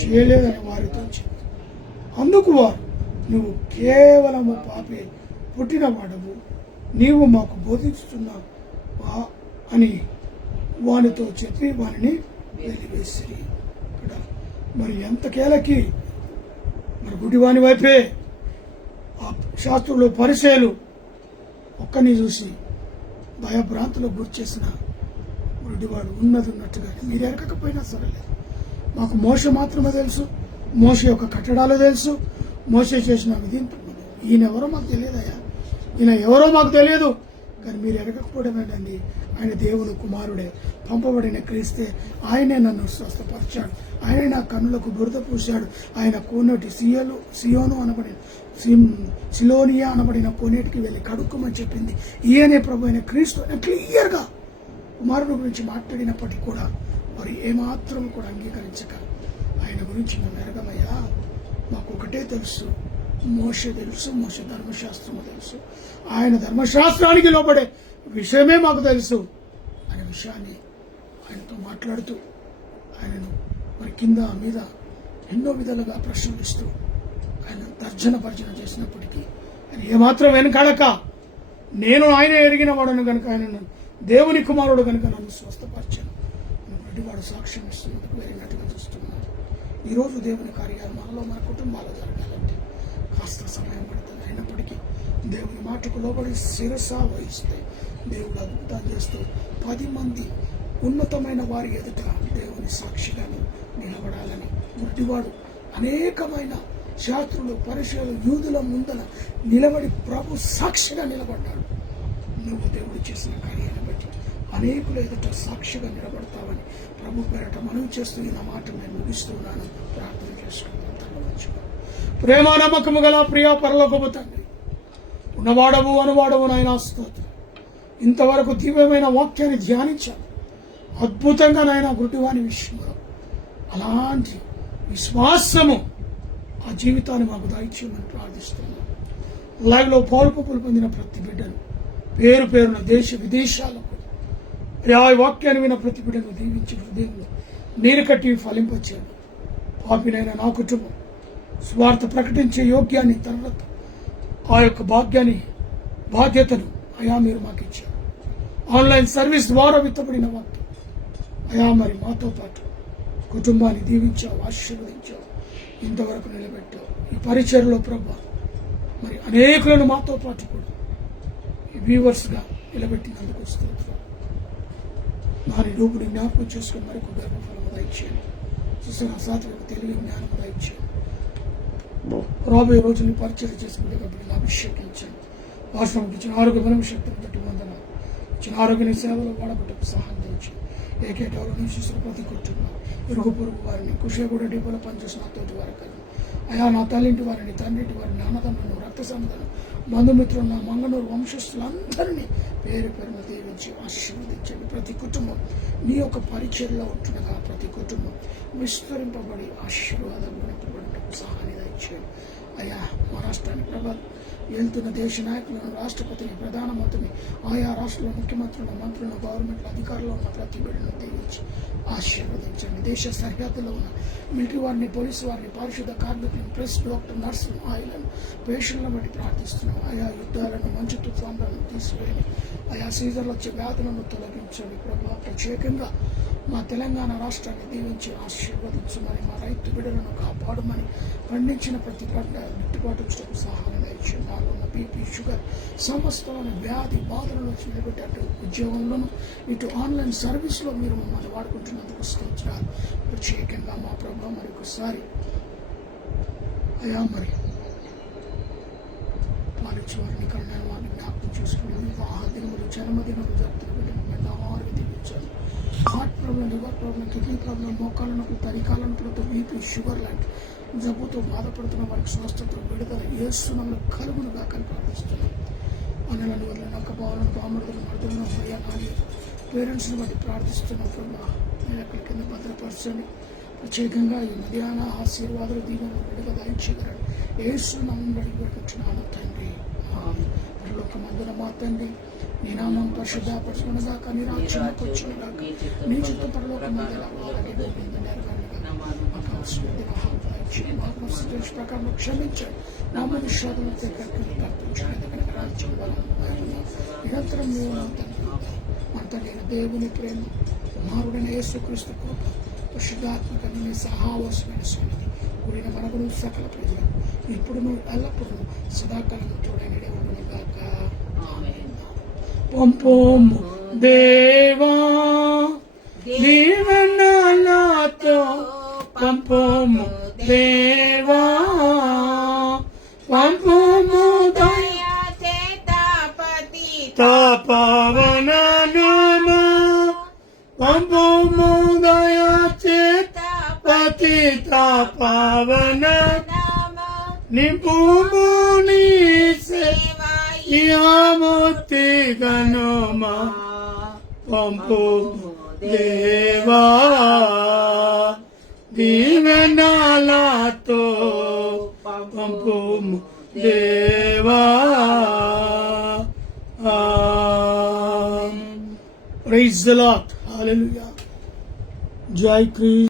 చేయలేదని వారితో చెప్పారు. అందుకు వారు, నువ్వు కేవలము పాపే పుట్టినవాడవు, నీవు మాకు బోధిస్తున్నావా అని వానితో చెప్పి వారిని వెలివేసిరి. మరి ఎంతకేలకి మరి గుడివాని వైపే ఆ శాస్త్రులు పరిచయాలు ఒక్కని చూసి భయభ్రాంతులకు గురి చేసిన గుడివాడు ఉన్నట్టుగా మీరు ఎరగకపోయినా సరేలేదు, మాకు మోషే మాత్రమే తెలుసు, మోషే యొక్క కట్టడాలు తెలుసు, మోషే చేసిన విధింపు, ఈయన ఎవరో మాకు తెలియదయ్యా, ఈయన ఎవరో మాకు తెలియదు. కానీ మీరు ఎరగకపోవడం ఏంటండి, ఆయన దేవుడు కుమారుడే, పంపబడిన క్రీస్తే, ఆయనే నన్ను స్వస్థపరిచాడు, ఆయన నా కన్నులకు బురద పూశాడు, ఆయన కోనేటి సియోను అనబడిన సిలోనియా అనబడిన కోనేటికి వెళ్ళి కడుక్కోమని చెప్పింది ఈయనే ప్రభు అయిన క్రీస్తు అని క్లియర్గా కుమారుడు గురించి మాట్లాడినప్పటికీ కూడా వారు ఏమాత్రం కూడా అంగీకరించక ఆయన గురించి మేము ఎరగమయ్యా, మాకు ఒకటే తెలుసు, మోషే తెలుసు, మోషే ధర్మశాస్త్రము తెలుసు, ఆయన ధర్మశాస్త్రానికి లోబడే విషయమే మాకు తెలుసు అనే విషయాన్ని ఆయనతో మాట్లాడుతూ ఆయనను మరి కింద మీద ఎన్నో విధాలుగా ప్రశ్నిస్తూ ఆయన తర్జన చేసినప్పటికీ ఆయన ఏమాత్రం వెనకాడక, నేను ఆయన ఎరిగిన వాడను కనుక, ఆయన దేవుని కుమారుడు కనుక నన్ను స్వస్థపరిచాను వాడు సాక్ష్యం ఇస్తున్నందుకు వేరినట్టుగా చూస్తున్నాడు. ఈరోజు దేవుని కార్యాలు మనలో మన కుటుంబాల్లో జరగాలంటే కాస్త సమయం పడుతుంది. అయినప్పటికీ దేవుని మాటకు లోబడి శిరస వహిస్తే దేవుడు అద్భుతాలు చేస్తూ 10 మంది ఉన్నతమైన వారి ఎదుట దేవుని సాక్షిగాను నిలబడాలని గుడ్డివాడు అనేకమైన శాస్త్రులు పరిచయాలు యూదుల ముందర నిలబడి ప్రభు సాక్షిగా నిలబడ్డాడు. నువ్వు దేవుడు చేసిన కార్యాన్ని బట్టి అనేకుల ఎదుట సాక్షిగా నిలబడతావని ప్రభు పేరట మనవి చేస్తూ నా మాట నేను ముగిస్తున్నాను. ప్రార్థన చేసుకుంటాను. ప్రేమ నమ్మకము గల ప్రియా పరలోకపు తండ్రి, ఉన్నవాడవు అనువాడవు నాయనా స్తోత్రం. ఇంతవరకు దివ్యమైన వాక్యాన్ని ధ్యానించాను. అద్భుతంగా నాయన గుడ్డివాని విషయంలో అలాంటి విశ్వాసము ఆ జీవితాన్ని మాకు దయచేయమని ప్రార్థిస్తున్నాను. లైవ్లో పాల్పొప్పులు పొందిన ప్రతి బిడ్డను పేరు పేరున దేశ విదేశాలకు వాక్యాన్ని విన ప్రతి బిడ్డను దీవించి హృదయంలో నీరు కట్టి ఫలింపచేయండి. పాపినైనా నా కుటుంబం స్వార్థ ప్రకటించే యోగ్యాన్ని తర్వాత ఆ యొక్క బాధ్యతను అయా మీరు మాకు ఇచ్చారు. ఆన్లైన్ సర్వీస్ ద్వారా విత్తబడిన వాక్యం అయా మరి మాతో పాటు కుటుంబాన్ని దీవించావు, ఆశీర్వదించావు, ఇంతవరకు నిలబెట్టావు. ఈ పరిచర్లో ప్రభా మరి అనేకులను మాతో పాటు కూడా ఈ వ్యూవర్స్గా నిలబెట్టినందుకు స్తోత్రం. వారి రూపుని జ్ఞాపకం చేసుకుని మరొక గర్భఫలము దయచేయండి. చూసిన సాత్విక తెలివి జ్ఞానము దయచేయండి. రాబోయే రోజుని పరిచయం చేసుకుంటే కాబట్టి అభిషేకించండి. వాస్తవానికి ఇచ్చిన ఆరోగ్య బలం శక్తిని బట్టి వందనాలు. ఇచ్చిన ఆరోగ్య సేవలు వాడబట్టకు సహాయం తెచ్చి ఏకేటవలో నివసిస్తున్న ప్రతి కుటుంబం, ఇరుగు పొరుగు వారిని, కుషేగూడ డిపోలో పనిచేసిన తోటి వారికి, అయా నా తల్లింటి వారిని, తండ్రింటి వారిని, అన్నదమ్ములను, రక్త సంబంధాలను, బంధుమిత్రులు, నా మంగళూరు వంశస్థులందరినీ పేరు పేరును దీవించి ఆశీర్వదించండి. ప్రతి కుటుంబం నీ యొక్క పరిచయంలో ఉంటుండగా ప్రతి కుటుంబం విస్తరింపబడి ఆశీర్వాదం నింపబడినట్టు సహాయం దయచేయండి. అయ్యా మా రాష్ట్రాన్ని వెళ్తున్న దేశ నాయకులను, రాష్ట్రపతిని, ప్రధానమంత్రిని, ఆయా రాష్ట్రాల ముఖ్యమంత్రులను, మంత్రులను, గవర్నమెంట్ అధికారులు ఉన్న ప్రతి బిడ్డను దీవించి ఆశీర్వదించండి. దేశ సరిహద్దులో ఉన్న మిలిటరీ వారిని, పోలీసు వారిని, పారిశుద్ధ కార్మికులను, ప్రెస్, డాక్టర్, నర్సులను, ఆయిలను, పేషెంట్లను బట్టి ప్రార్థిస్తున్నాం. ఆయా యుద్ధాలను, మంచు తుఫాన్లను తీసివేయండి. ఆయా సీజన్లో వచ్చే వ్యాధులను తొలగించండి. ప్రభావ ప్రత్యేకంగా మా తెలంగాణ రాష్ట్రాన్ని దీవించి ఆశీర్వదించమని, మా రైతు బిడ్డలను కాపాడమని, పండించిన ప్రతి పంట గిట్టుబాటు వచ్చేందుకు సహాయం దయచేయండి. నాలో ఉన్న బీపీ, షుగర్, సమస్తమైన వ్యాధి బాధల నుంచి నిలబెట్టి అటు ఉద్యోగంలోనూ ఇటు ఆన్లైన్ సర్వీస్లో మీరు మమ్మల్ని వాడుకుంటున్నందుకు స్తోత్రాలు. ప్రత్యేకంగా మా ప్రభావం మరి ఒకసారి అయా మరి పాలించి వారిని, కరుణైన వారిని జ్ఞాపకం చేసుకుని వివాహ దినములు, జన్మదినములు జరుపుతున్న ఆరోగ్య దీవించాలి. Heart problem, liver problem, kidney problem, మోకాళ్ళ నొప్పులు, తరికాల నొప్పులతో, బీపీ, షుగర్ లాంటి జబ్బుతో బాధపడుతున్న వారికి స్వస్థత, విడుదల యేసునామములో కలుగునుగా ప్రార్థిస్తున్నాం. అన్నలను వదిలిన అక్కబావులను, బామడులను, మరుదులను, హరియాణాన్ని, పేరెంట్స్ని బట్టి ప్రార్థిస్తున్నాం. మీరు ఎక్కడి కింద భద్రపరచండి. ప్రత్యేకంగా ఈ మధ్యాహ్న ఆశీర్వాదాలు దీవెనలు విడుదల దయచేయగలరు. యేసునామములో అడిగి పెట్టుకుంటున్నాను తండ్రి. పరలోకమందున మా తండ్రి, నీ నామం పరిశుద్ధపరచుకునగాక, నీ రాజ్యానికి వచ్చినగాక, నీ చిత్తం పరలోకమందున అలాగే భూమి ప్రకారం క్షమించండి. నా మనుష్యాలను ప్రార్థించండి. రాజ్యం నిరంతరం మన తండ్రి దేవుని ప్రేమ, కుమారుడైన యేసుక్రీస్తు కృప, పరిశుద్ధాత్మకమైన సహావాసమైన సన్నిధి కూడిన మనకును సకల ప్రజలకు ఇప్పుడు ఎల్లప్పుడూ సదాకాలం తోడైనడే ఉండునుగాక. పంపోము దేవా దీవెనలతో, పంపోము దేవా, పంపోము దయా చేత పతిత పావన నామ, పంపోము దయా చేత పతిత పావన నామ, నింపుము నీ సేవాముక్తి గనుమా, పంపోము దేవా దీవెనలతో, పంపుము దేవా. Praise the Lord. హల్లెలూయా. జై క్రీస్తు.